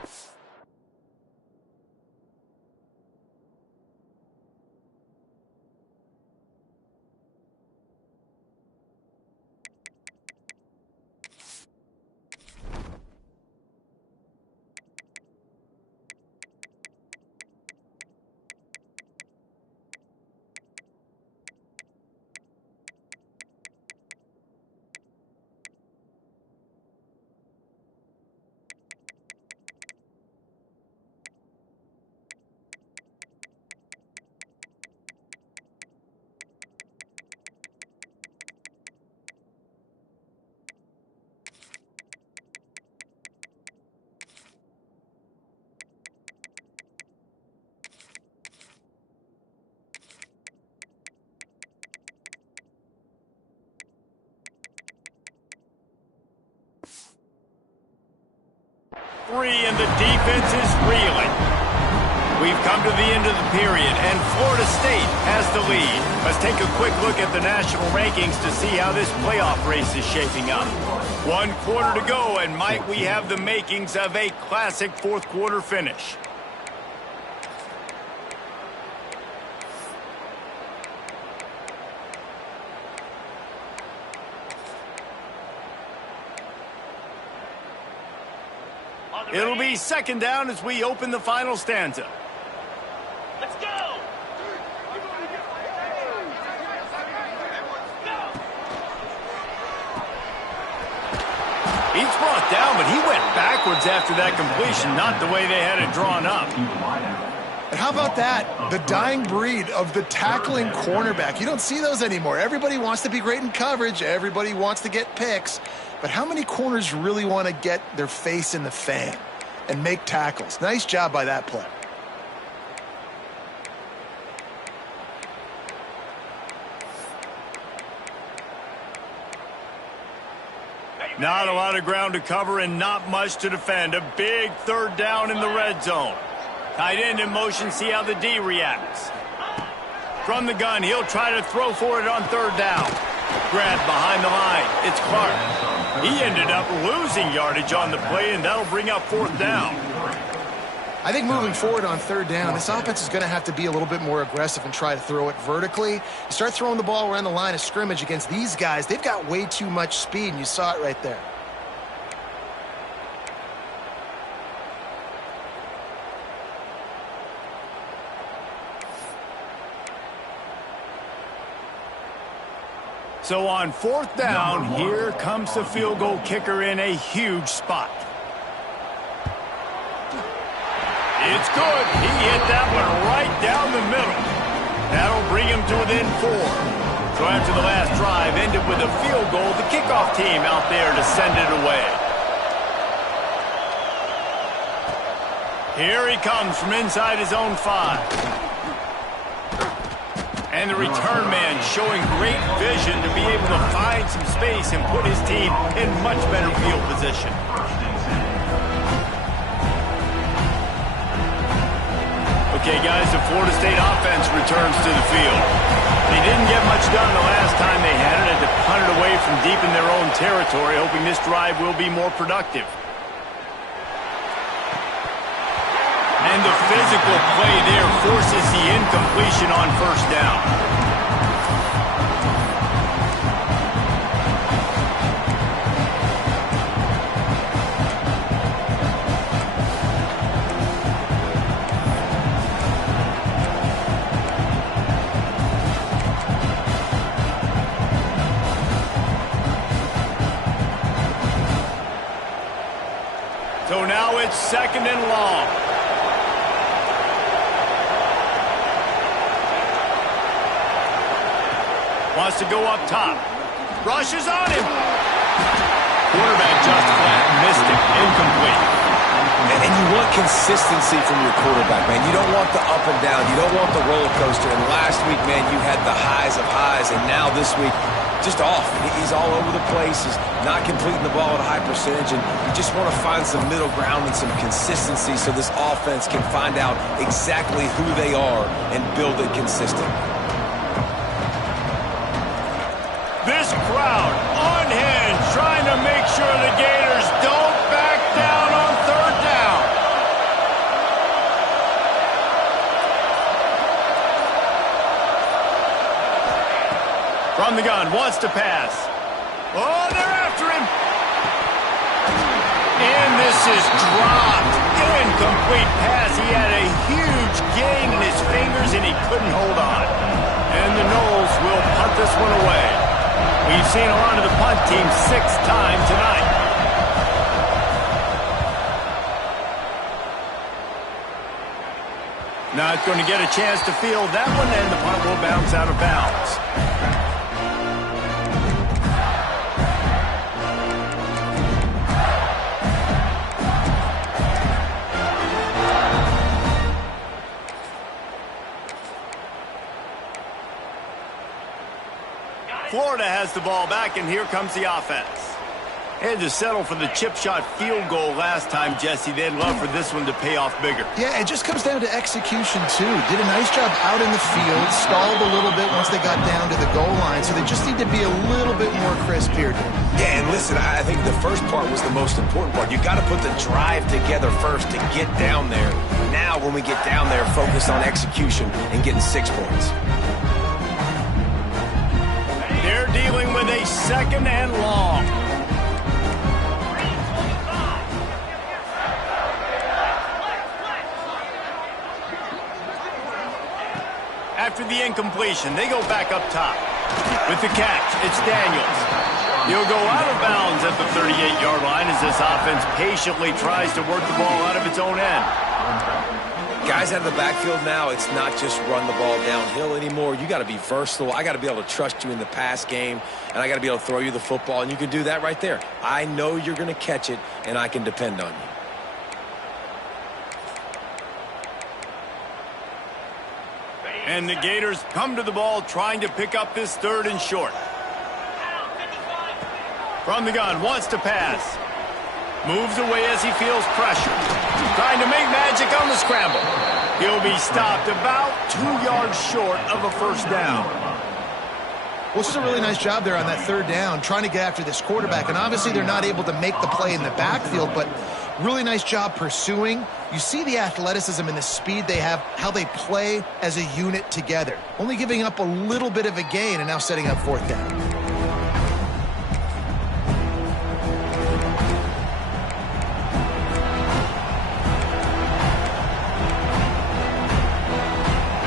free, and the defense is reeling. We've come to the end of the period, and Florida State has the lead. Let's take a quick look at the national rankings to see how this playoff race is shaping up. 1 quarter to go, and might we have the makings of a classic fourth-quarter finish. It'll be second down as we open the final stanza. Let's go! He's brought down, but he went backwards after that completion, not the way they had it drawn up. And how about that? The dying breed of the tackling cornerback. You don't see those anymore. Everybody wants to be great in coverage. Everybody wants to get picks. But how many corners really want to get their face in the fan and make tackles? Nice job by that play. Not a lot of ground to cover and not much to defend. A big third down in the red zone. Tight end in motion, see how the D reacts. From the gun, he'll try to throw for it on third down. Grabbed behind the line. It's Clark. He ended up losing yardage on the play, and that'll bring up fourth down. I think moving forward on third down, this offense is going to have to be a little bit more aggressive and try to throw it vertically. You start throwing the ball around the line of scrimmage against these guys, they've got way too much speed, and you saw it right there. So on fourth down, here comes the field goal kicker in a huge spot. It's good. He hit that one right down the middle. That'll bring him to within 4. So after the last drive ended with a field goal, the kickoff team out there to send it away. Here he comes from inside his own 5. And the return man showing great vision to be able to find some space and put his team in much better field position. Okay, guys, the Florida State offense returns to the field. They didn't get much done the last time they had it. Had to punt it away from deep in their own territory, hoping this drive will be more productive. And the physical play there forces the incompletion on first down. So now it's second and long. Wants to go up top. Rushes on him. Quarterback just flat missed it. Incomplete. And you want consistency from your quarterback, man. You don't want the up and down. You don't want the roller coaster. And last week, man, you had the highs of highs. And now this week, just off. He's all over the place. He's not completing the ball at a high percentage. And you just want to find some middle ground and some consistency so this offense can find out exactly who they are and build it consistent. This crowd unhinged, trying to make sure the Gators don't back down on third down. From the gun, wants to pass. Oh, they're after him. And this is dropped. Incomplete pass. He had a huge gain in his fingers, and he couldn't hold on. And the Noles will punt this one away. We've seen a lot of the punt team 6 times tonight. Not going to get a chance to field that one, and the punt will bounce out of bounds. Florida has the ball back, and here comes the offense. Had to settle for the chip shot field goal last time, Jesse. They'd love for this one to pay off bigger. Yeah, it just comes down to execution, too. Did a nice job out in the field, stalled a little bit once they got down to the goal line, so they just need to be a little bit more crisp here. Yeah, and listen, I think the first part was the most important part. You got to put the drive together first to get down there. Now, when we get down there, focus on execution and getting 6 points. They're dealing with a 2nd and long. After the incompletion, they go back up top. With the catch, it's Daniels. He'll go out of bounds at the 38-yard line as this offense patiently tries to work the ball out of its own end. Guys out of the backfield now, it's not just run the ball downhill anymore. You got to be versatile. I got to be able to trust you in the pass game, and I got to be able to throw you the football, and you can do that right there. I know you're going to catch it, and I can depend on you. And the Gators come to the ball trying to pick up this 3rd and short. From the gun, wants to pass. Moves away as he feels pressure. Trying to make magic on the scramble. He'll be stopped about 2 yards short of a 1st down. Well, this is a really nice job there on that 3rd down, trying to get after this quarterback. And obviously they're not able to make the play in the backfield, but really nice job pursuing. You see the athleticism and the speed they have, how they play as a unit together. Only giving up a little bit of a gain and now setting up 4th down.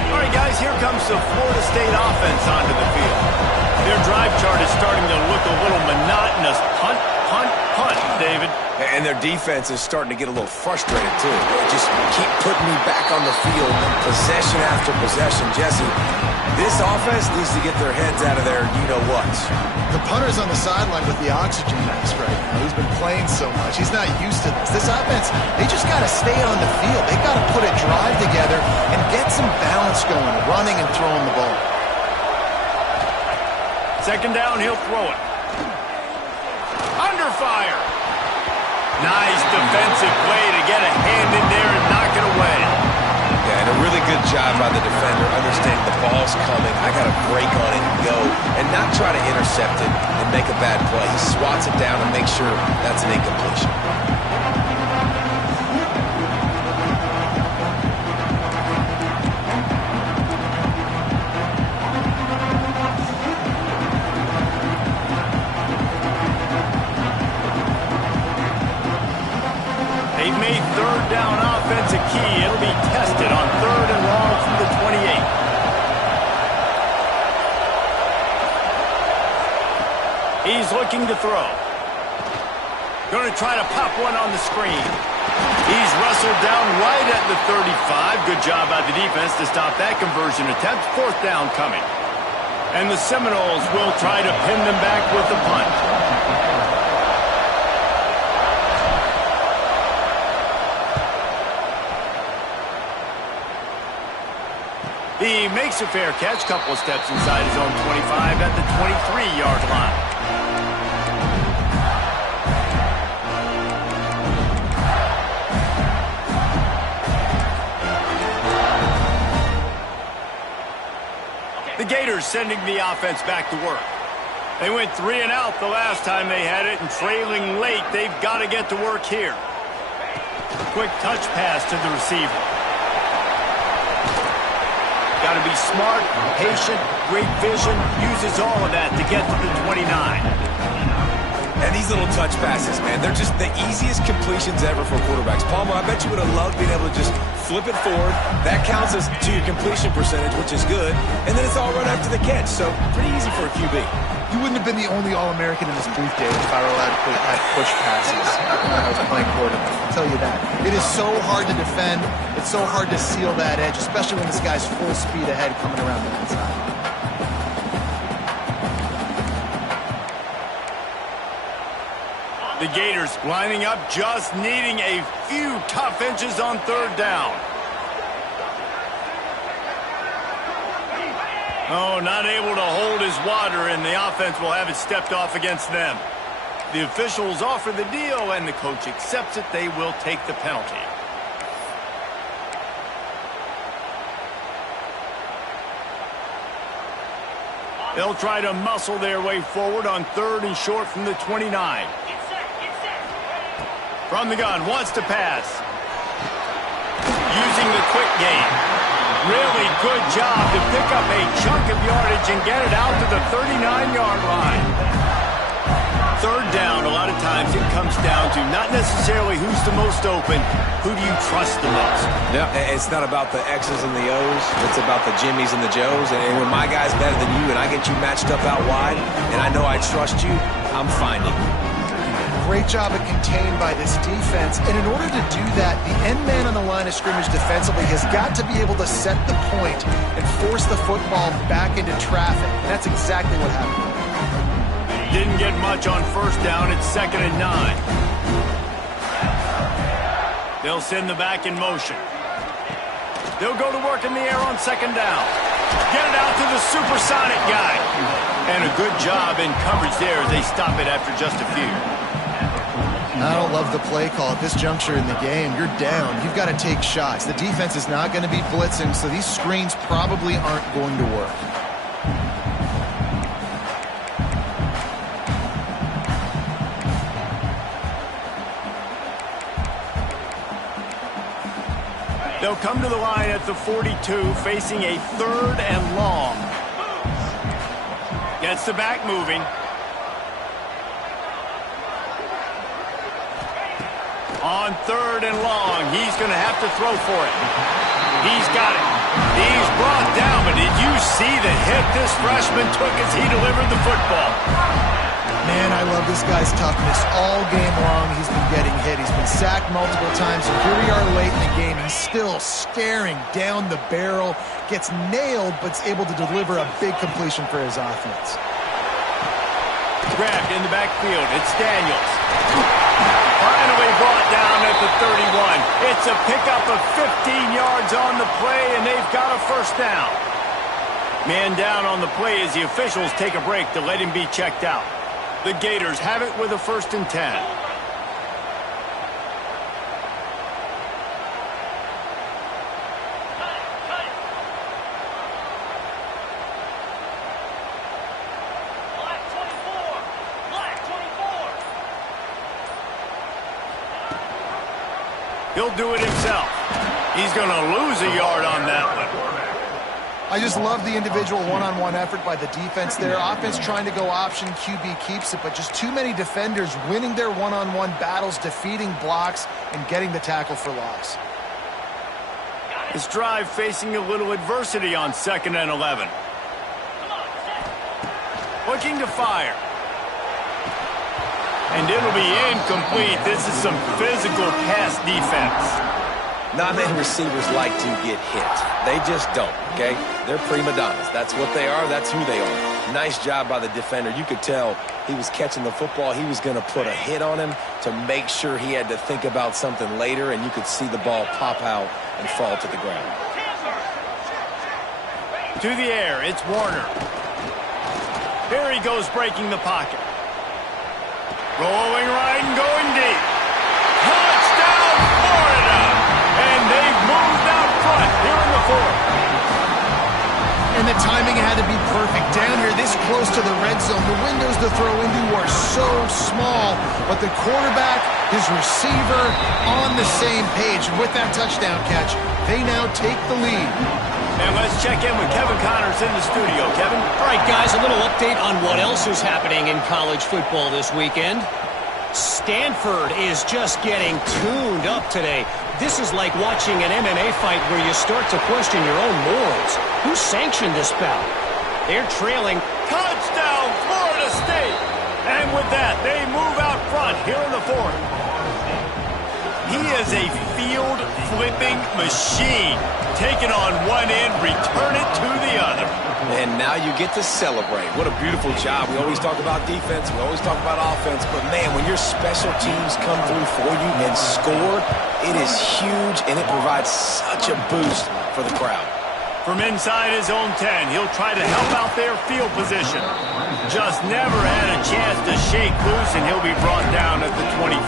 All right, guys, here comes the Florida State offense onto the field. Their drive chart is starting to look a little monotonous. Punt, punt, punt, David. And their defense is starting to get a little frustrated, too. Just keep putting me back on the field, possession after possession. Jesse, this offense needs to get their heads out of their you-know-what. The punter's on the sideline with the oxygen mask right now. He's been playing so much. He's not used to this. This offense, they just got to stay on the field. They got to put a drive together and get some balance going, running and throwing the ball. 2nd down, he'll throw it. Under fire. Nice defensive play to get a hand in there and knock it away. Yeah, and a really good job by the defender, understanding the ball's coming. I got to break on it and go, and not try to intercept it and make a bad play. He swats it down and makes sure that's an incompletion. They've made 3rd down offense a key. It'll be tested on 3rd and long from the 28. He's looking to throw. Going to try to pop one on the screen. He's wrestled down right at the 35. Good job by the defense to stop that conversion attempt. 4th down coming. And the Seminoles will try to pin them back with the punt. He makes a fair catch, couple of steps inside his own 25 at the 23-yard line. The Gators sending the offense back to work. They went 3 and out the last time they had it, and trailing late, they've got to get to work here. Quick touch pass to the receiver. Got to be smart, patient, great vision, uses all of that to get to the 29. And these little touch passes, man, they're just the easiest completions ever for quarterbacks. Palmer, I bet you would have loved being able to just flip it forward. That counts as to your completion percentage, which is good. And then it's all run after the catch, so pretty easy for a QB. You wouldn't have been the only All-American in this booth, Dave, if I were allowed to add push passes when I was playing quarterback. I'll tell you that. It is so hard to defend. It's so hard to seal that edge, especially when this guy's full speed ahead coming around the inside. The Gators lining up, just needing a few tough inches on 3rd down. Oh, not able to hold his water, and the offense will have it stepped off against them. The officials offer the deal, and the coach accepts it. They will take the penalty. They'll try to muscle their way forward on 3rd and short from the 29. From the gun, wants to pass. Using the quick game. Really good job to pick up a chunk of yardage and get it out to the 39-yard line. 3rd down, a lot of times it comes down to not necessarily who's the most open, who do you trust the most? Yeah, it's not about the X's and the O's. It's about the Jimmys and the Joes. And when my guy's better than you and I get you matched up out wide and I know I trust you, I'm finding you. Great job of contained by this defense. And in order to do that, the end man on the line of scrimmage defensively has got to be able to set the point and force the football back into traffic. And that's exactly what happened. Didn't get much on 1st down. It's 2nd and 9. They'll send the back in motion. They'll go to work in the air on 2nd down. Get it out to the supersonic guy. And a good job in coverage there as they stop it after just a few. I don't love the play call at this juncture in the game. You're down. You've got to take shots. The defense is not going to be blitzing, so these screens probably aren't going to work. They'll come to the line at the 42, facing a 3rd and long. Gets the back moving. On 3rd and long, he's going to have to throw for it. He's got it. He's brought down, but did you see the hit this freshman took as he delivered the football? Man, I love this guy's toughness. All game long, he's been getting hit. He's been sacked multiple times, and here we are late in the game. He's still staring down the barrel, gets nailed, but's able to deliver a big completion for his offense. Grabbed in the backfield. It's Daniels. Finally brought down at the 31. It's a pickup of 15 yards on the play, and they've got a 1st down. Man down on the play as the officials take a break to let him be checked out. The Gators have it with a 1st and 10. He'll do it himself. He's going to lose a yard on that one. I just love the individual one-on-one effort by the defense there. Offense trying to go option, QB keeps it, but just too many defenders winning their one-on-one battles, defeating blocks, and getting the tackle for loss. This drive facing a little adversity on 2nd and 11. Looking to fire. And it'll be incomplete. This is some physical pass defense. Non-man receivers like to get hit. They just don't, okay? They're prima donnas. That's what they are. That's who they are. Nice job by the defender. You could tell he was catching the football. He was going to put a hit on him to make sure he had to think about something later, and you could see the ball pop out and fall to the ground. To the air, it's Warner. Here he goes breaking the pocket. Rolling right and going deep. Touchdown, Florida! And they've moved out front here in the 4th. And the timing had to be perfect. Down here, this close to the red zone, the windows to throw into are so small, but the quarterback, his receiver, on the same page. And with that touchdown catch, they now take the lead. And let's check in with Kevin Connors in the studio. Kevin? All right, guys, a little update on what else is happening in college football this weekend. Stanford is just getting tuned up today. This is like watching an MMA fight where you start to question your own morals. Who sanctioned this bout? They're trailing. Touchdown, Florida State! And with that, they move out front here in the 4th. He is a field-flipping machine. Take it on one end, return it to the other. And now you get to celebrate. What a beautiful job. We always talk about defense. We always talk about offense. But, man, when your special teams come through for you and score, it is huge, and it provides such a boost for the crowd. From inside his own 10, he'll try to help out their field position. Just never had a chance to shake loose, and he'll be brought down at the 24.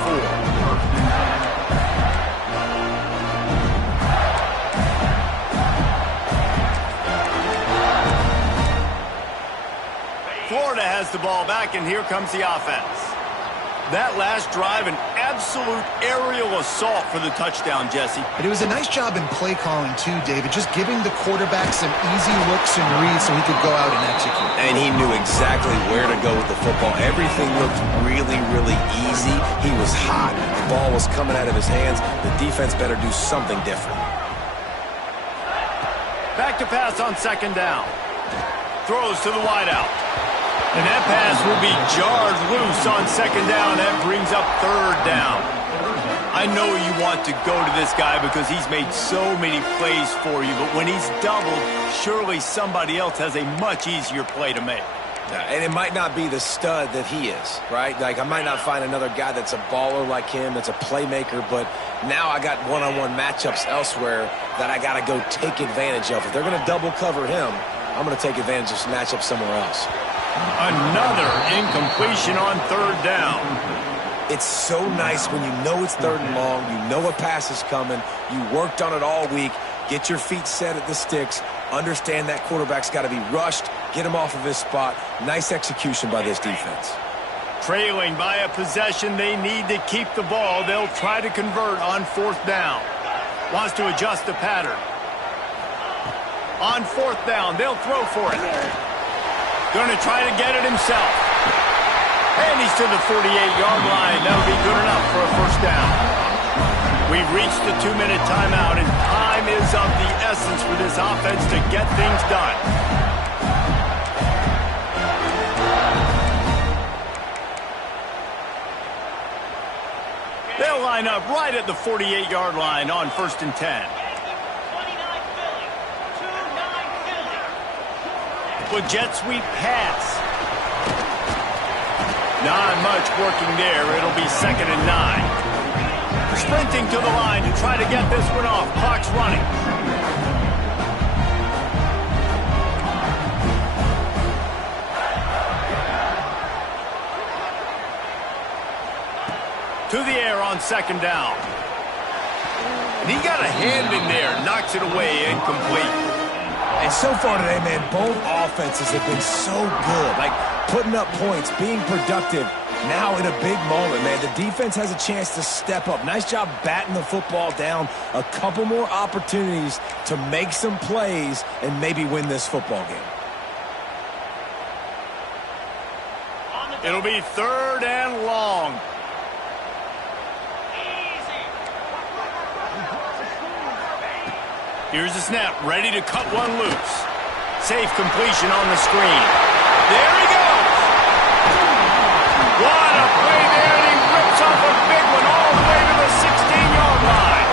Florida has the ball back, and here comes the offense. That last drive, an absolute aerial assault for the touchdown, Jesse. But it was a nice job in play calling, too, David, just giving the quarterback some easy looks and reads so he could go out and execute. And he knew exactly where to go with the football. Everything looked really, really easy. He was hot. The ball was coming out of his hands. The defense better do something different. Back to pass on second down. Throws to the wideout. And that pass will be jarred loose on second down. That brings up third down. I know you want to go to this guy because he's made so many plays for you, but when he's doubled, surely somebody else has a much easier play to make. And it might not be the stud that he is, right? Like, I might not find another guy that's a baller like him, that's a playmaker, but now I got one-on-one matchups elsewhere that I got to go take advantage of. If they're going to double cover him, I'm going to take advantage of some matchups somewhere else. Another incompletion on third down. It's so nice when you know it's third and long, you know a pass is coming, you worked on it all week, get your feet set at the sticks, understand that quarterback's got to be rushed, get him off of his spot. Nice execution by this defense. Trailing by a possession, they need to keep the ball. They'll try to convert on fourth down. Wants to adjust the pattern. On fourth down, they'll throw for it. Going to try to get it himself. And he's to the 48-yard line. That'll be good enough for a first down. We've reached the 2-minute timeout, and time is of the essence for this offense to get things done. They'll line up right at the 48-yard line on 1st and 10. With jet sweep pass. Not much working there. It'll be 2nd and 9. Sprinting to the line to try to get this one off. Clock's running. To the air on 2nd down. And he got a hand in there. Knocks it away, incomplete. And so far today, man, both offenses have been so good. Like, putting up points, being productive. Now in a big moment, man, the defense has a chance to step up. Nice job batting the football down. A couple more opportunities to make some plays and maybe win this football game. It'll be 3rd and long. Here's the snap, ready to cut one loose. Safe completion on the screen. There he goes! What a play there, and he rips off a big one all the way to the 16-yard line.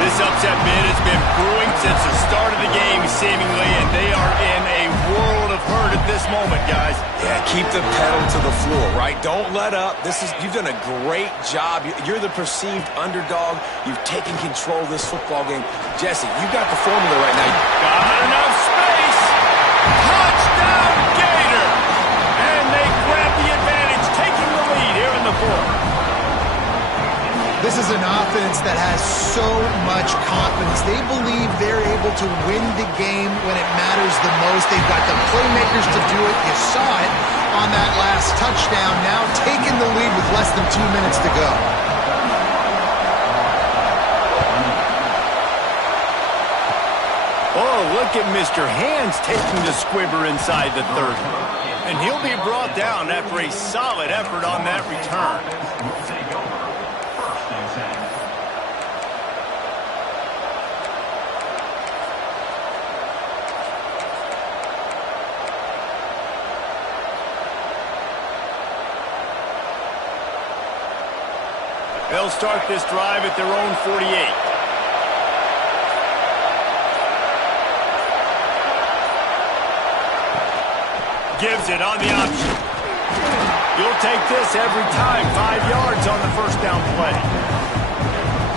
This upset bid has been brewing since the start of the game, seemingly, and they are in a world of hurt at this moment, guys. Yeah, keep the pedal to the floor, right? Don't let up. You've done a great job. You're the perceived underdog. You've taken control of this football game. Jesse, you got the formula right now. Got enough space. Touchdown, Gator. And they grab the advantage, taking the lead here in the 4th. This is an offense that has so much confidence. They believe they're able to win the game when it matters the most. They've got the playmakers to do it. You saw it on that last touchdown. Now taking the lead with less than 2 minutes to go. Oh, look at Mr. Hands taking the squibber inside the 30. And he'll be brought down after a solid effort on that return. They'll start this drive at their own 48. Gives it on the option. You'll take this every time. 5 yards on the first down play.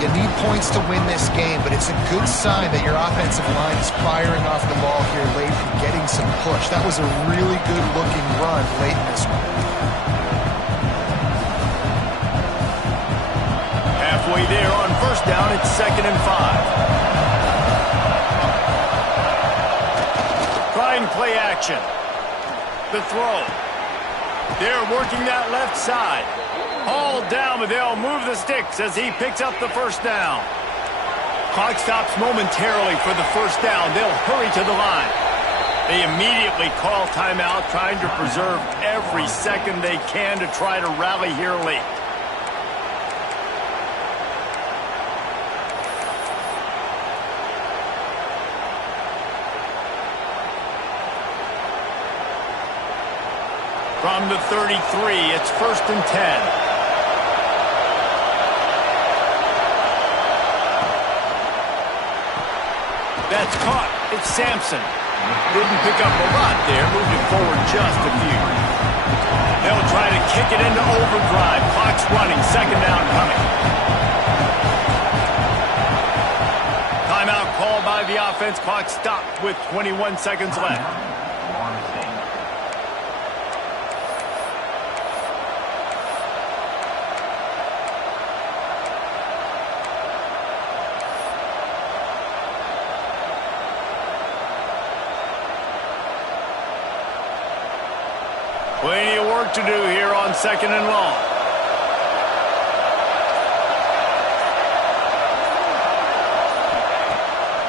You need points to win this game, but it's a good sign that your offensive line is firing off the ball here late and getting some push. That was a really good-looking run late in this one. Halfway there on first down, it's 2nd and 5. Trying play action. The throw. They're working that left side. All down, but they'll move the sticks as he picks up the first down. Clock stops momentarily for the first down. They'll hurry to the line. They immediately call timeout, trying to preserve every second they can to try to rally here late. From the 33, it's 1st and 10. That's caught. It's Sampson. Didn't pick up a lot there. Moved it forward just a few. They'll try to kick it into overdrive. Clock's running. 2nd down coming. Timeout called by the offense. Clock stopped with 21 seconds left. Plenty of work to do here on 2nd and long.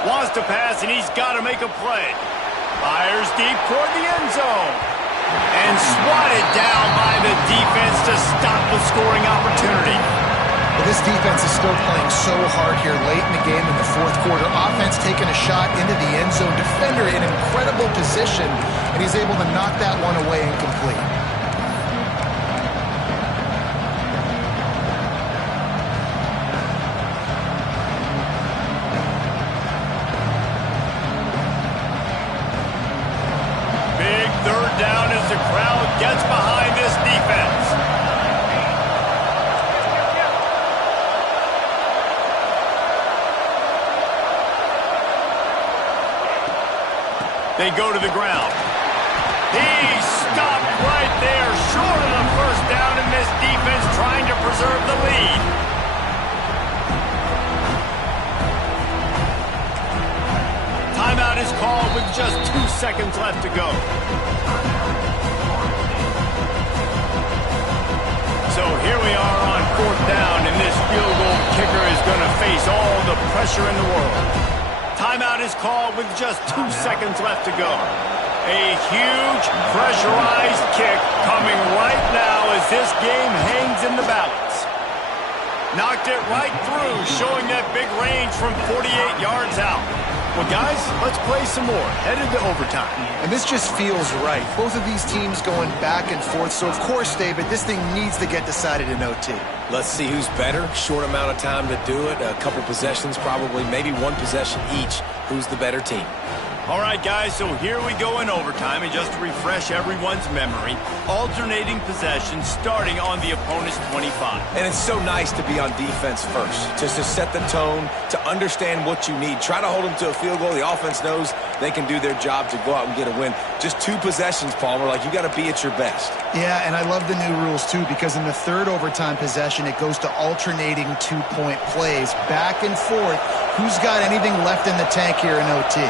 Wants to pass, and he's got to make a play. Fires deep toward the end zone. And swatted down by the defense to stop the scoring opportunity. Well, this defense is still playing so hard here late in the game in the 4th quarter. Offense taking a shot into the end zone. Defender in incredible position, and he's able to knock that one away incomplete. Big 3rd down as the crowd gets behind this defense. They go to the ground. He stopped right there, short of the first down, and this defense trying to preserve the lead. Timeout is called with just 2 seconds left to go. So here we are on 4th down, and this field goal kicker is going to face all the pressure in the world. Timeout is called with just 2 seconds left to go. A huge pressurized kick coming right now as this game hangs in the balance. Knocked it right through, showing that big range from 48 yards out. Well, guys, let's play some more. Headed to overtime. And this just feels right. Both of these teams going back and forth. So, of course, David, this thing needs to get decided in OT. Let's see who's better. Short amount of time to do it. A couple possessions probably, maybe one possession each. Who's the better team? All right, guys, so here we go in overtime. And just to refresh everyone's memory, alternating possessions starting on the opponent's 25. And it's so nice to be on defense first, just to set the tone, to understand what you need. Try to hold them to a field goal. The offense knows they can do their job to go out and get a win. Just 2 possessions, Palmer, like you got to be at your best. Yeah, and I love the new rules, too, because in the 3rd overtime possession, it goes to alternating 2-point plays, back and forth. Who's got anything left in the tank here in OT?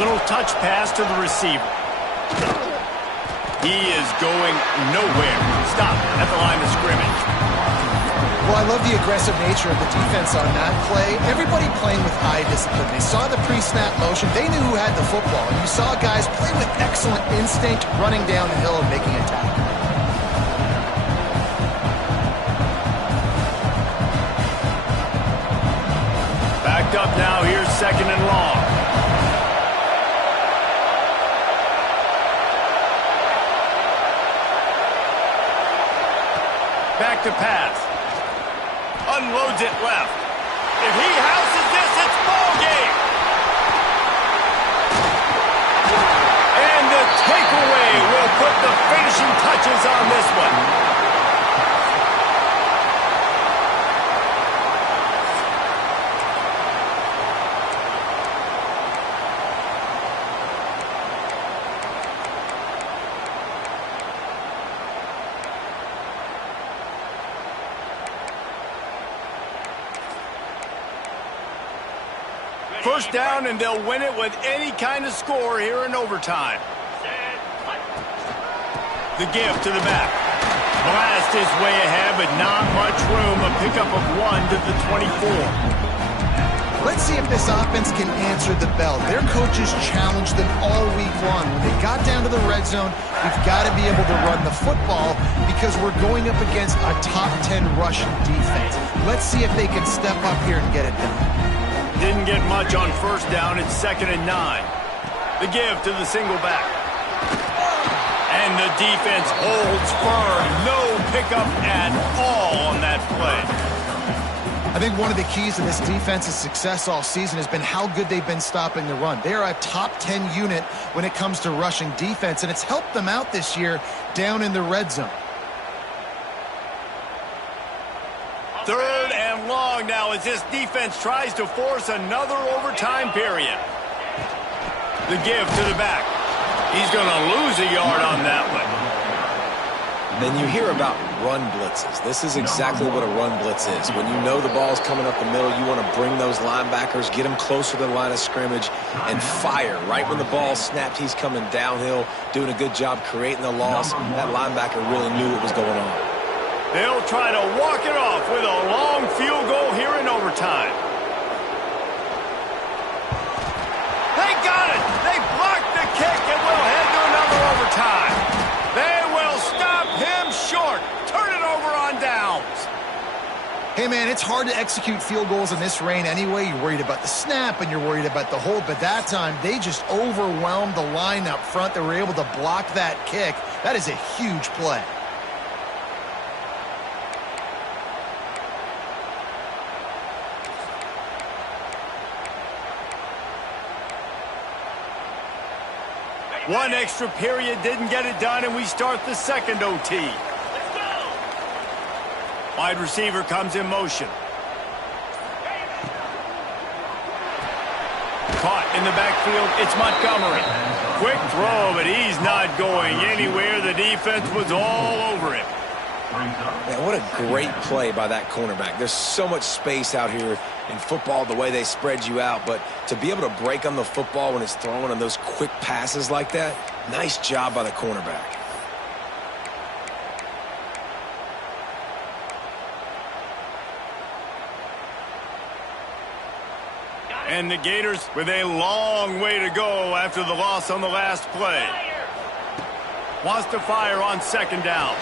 Little touch pass to the receiver. He is going nowhere. Stop at the line of scrimmage. Well, I love the aggressive nature of the defense on that play. Everybody playing with eye discipline. They saw the pre-snap motion. They knew who had the football. And you saw guys play with excellent instinct, running down the hill and making a tackle. Backed up now. Here's 2nd and long. Back to pass. Unloads it left. If he houses this, it's ball game. And the takeaway will put the finishing touches on this one. First down, and they'll win it with any kind of score here in overtime. The give to the back. Blast is way ahead, but not much room. A pickup of 1 to the 24. Let's see if this offense can answer the bell. Their coaches challenged them all week long. When they got down to the red zone, we've got to be able to run the football because we're going up against a top 10 rushing defense. Let's see if they can step up here and get it done. Didn't get much on first down. It's 2nd and 9. The give to the single back. And the defense holds firm. No pickup at all on that play. I think one of the keys to this defense's success all season has been how good they've been stopping the run. They are a top 10 unit when it comes to rushing defense, and it's helped them out this year down in the red zone. 3rd and long now as this defense tries to force another overtime period. The give to the back. He's going to lose a yard on that one. Then you hear about run blitzes. This is exactly what a run blitz is. When you know the ball's coming up the middle, you want to bring those linebackers, get them closer to the line of scrimmage, and fire. Right when the ball snapped, he's coming downhill, doing a good job creating the loss. That linebacker really knew what was going on. They'll try to walk it off with a long field goal here in overtime. They got it! They blocked the kick and will head to another overtime. They will stop him short. Turn it over on downs. Hey, man, it's hard to execute field goals in this rain anyway. You're worried about the snap and you're worried about the hold, but that time they just overwhelmed the line up front. They were able to block that kick. That is a huge play. One extra period didn't get it done, and we start the second OT. Let's go. Wide receiver comes in motion. Caught in the backfield. It's Montgomery. Quick throw, but he's not going anywhere. The defense was all over him. Man, what a great play by that cornerback. There's so much space out here in football, the way they spread you out, but to be able to break on the football when it's thrown on those quick passes like that, nice job by the cornerback. And the Gators with a long way to go after the loss on the last play. Wants to fire on 2nd down.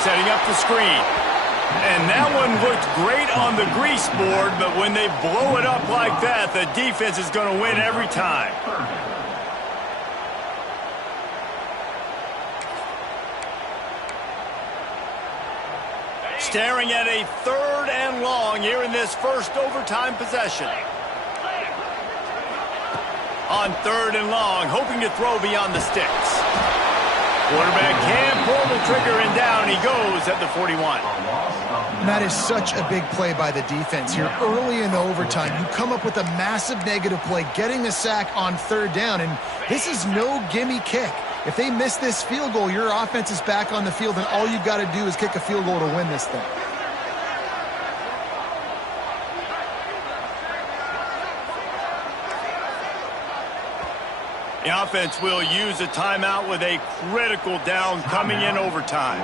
Setting up the screen. And that one looked great on the grease board, but when they blow it up like that, the defense is going to win every time. Staring at a 3rd and long here in this first overtime possession. On 3rd and long, hoping to throw beyond the sticks. Quarterback can pull the trigger, and down he goes at the 41. And that is such a big play by the defense here. Early in overtime, you come up with a massive negative play, getting a sack on 3rd down, and this is no gimme kick. If they miss this field goal, your offense is back on the field, and all you've got to do is kick a field goal to win this thing. The offense will use a timeout with a critical down coming in overtime.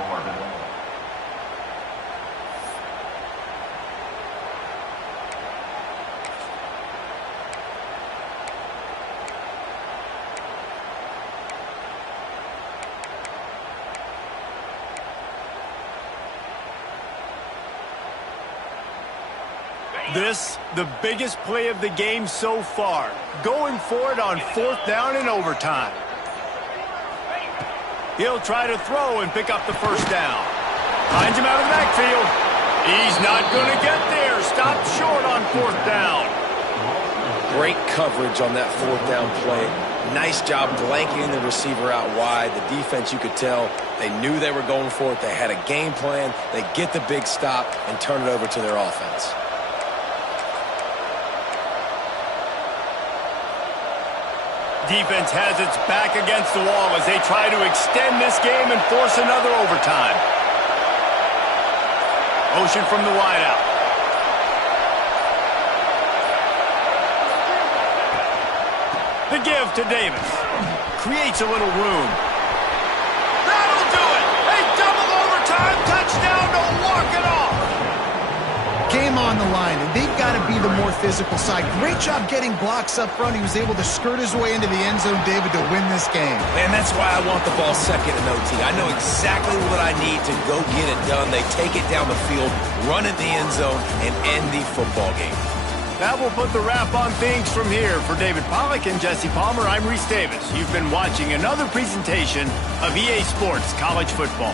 This, the biggest play of the game so far. Going for it on 4th down in overtime. He'll try to throw and pick up the first down. Finds him out of the backfield. He's not going to get there. Stopped short on 4th down. Great coverage on that 4th down play. Nice job blanketing the receiver out wide. The defense, you could tell, they knew they were going for it. They had a game plan. They get the big stop and turn it over to their offense. Defense has its back against the wall as they try to extend this game and force another overtime. Motion from the wideout. To give to Davis. Creates a little room. That'll do it. A double overtime touchdown to walk it off. Game on the line, and they've got to be the more physical side. Great job getting blocks up front. He was able to skirt his way into the end zone, David, to win this game. Man, that's why I want the ball second in OT. I know exactly what I need to go get it done. They take it down the field, run in the end zone, and end the football game. That will put the wrap on things from here. For David Pollack and Jesse Palmer, I'm Reese Davis. You've been watching another presentation of EA Sports College Football.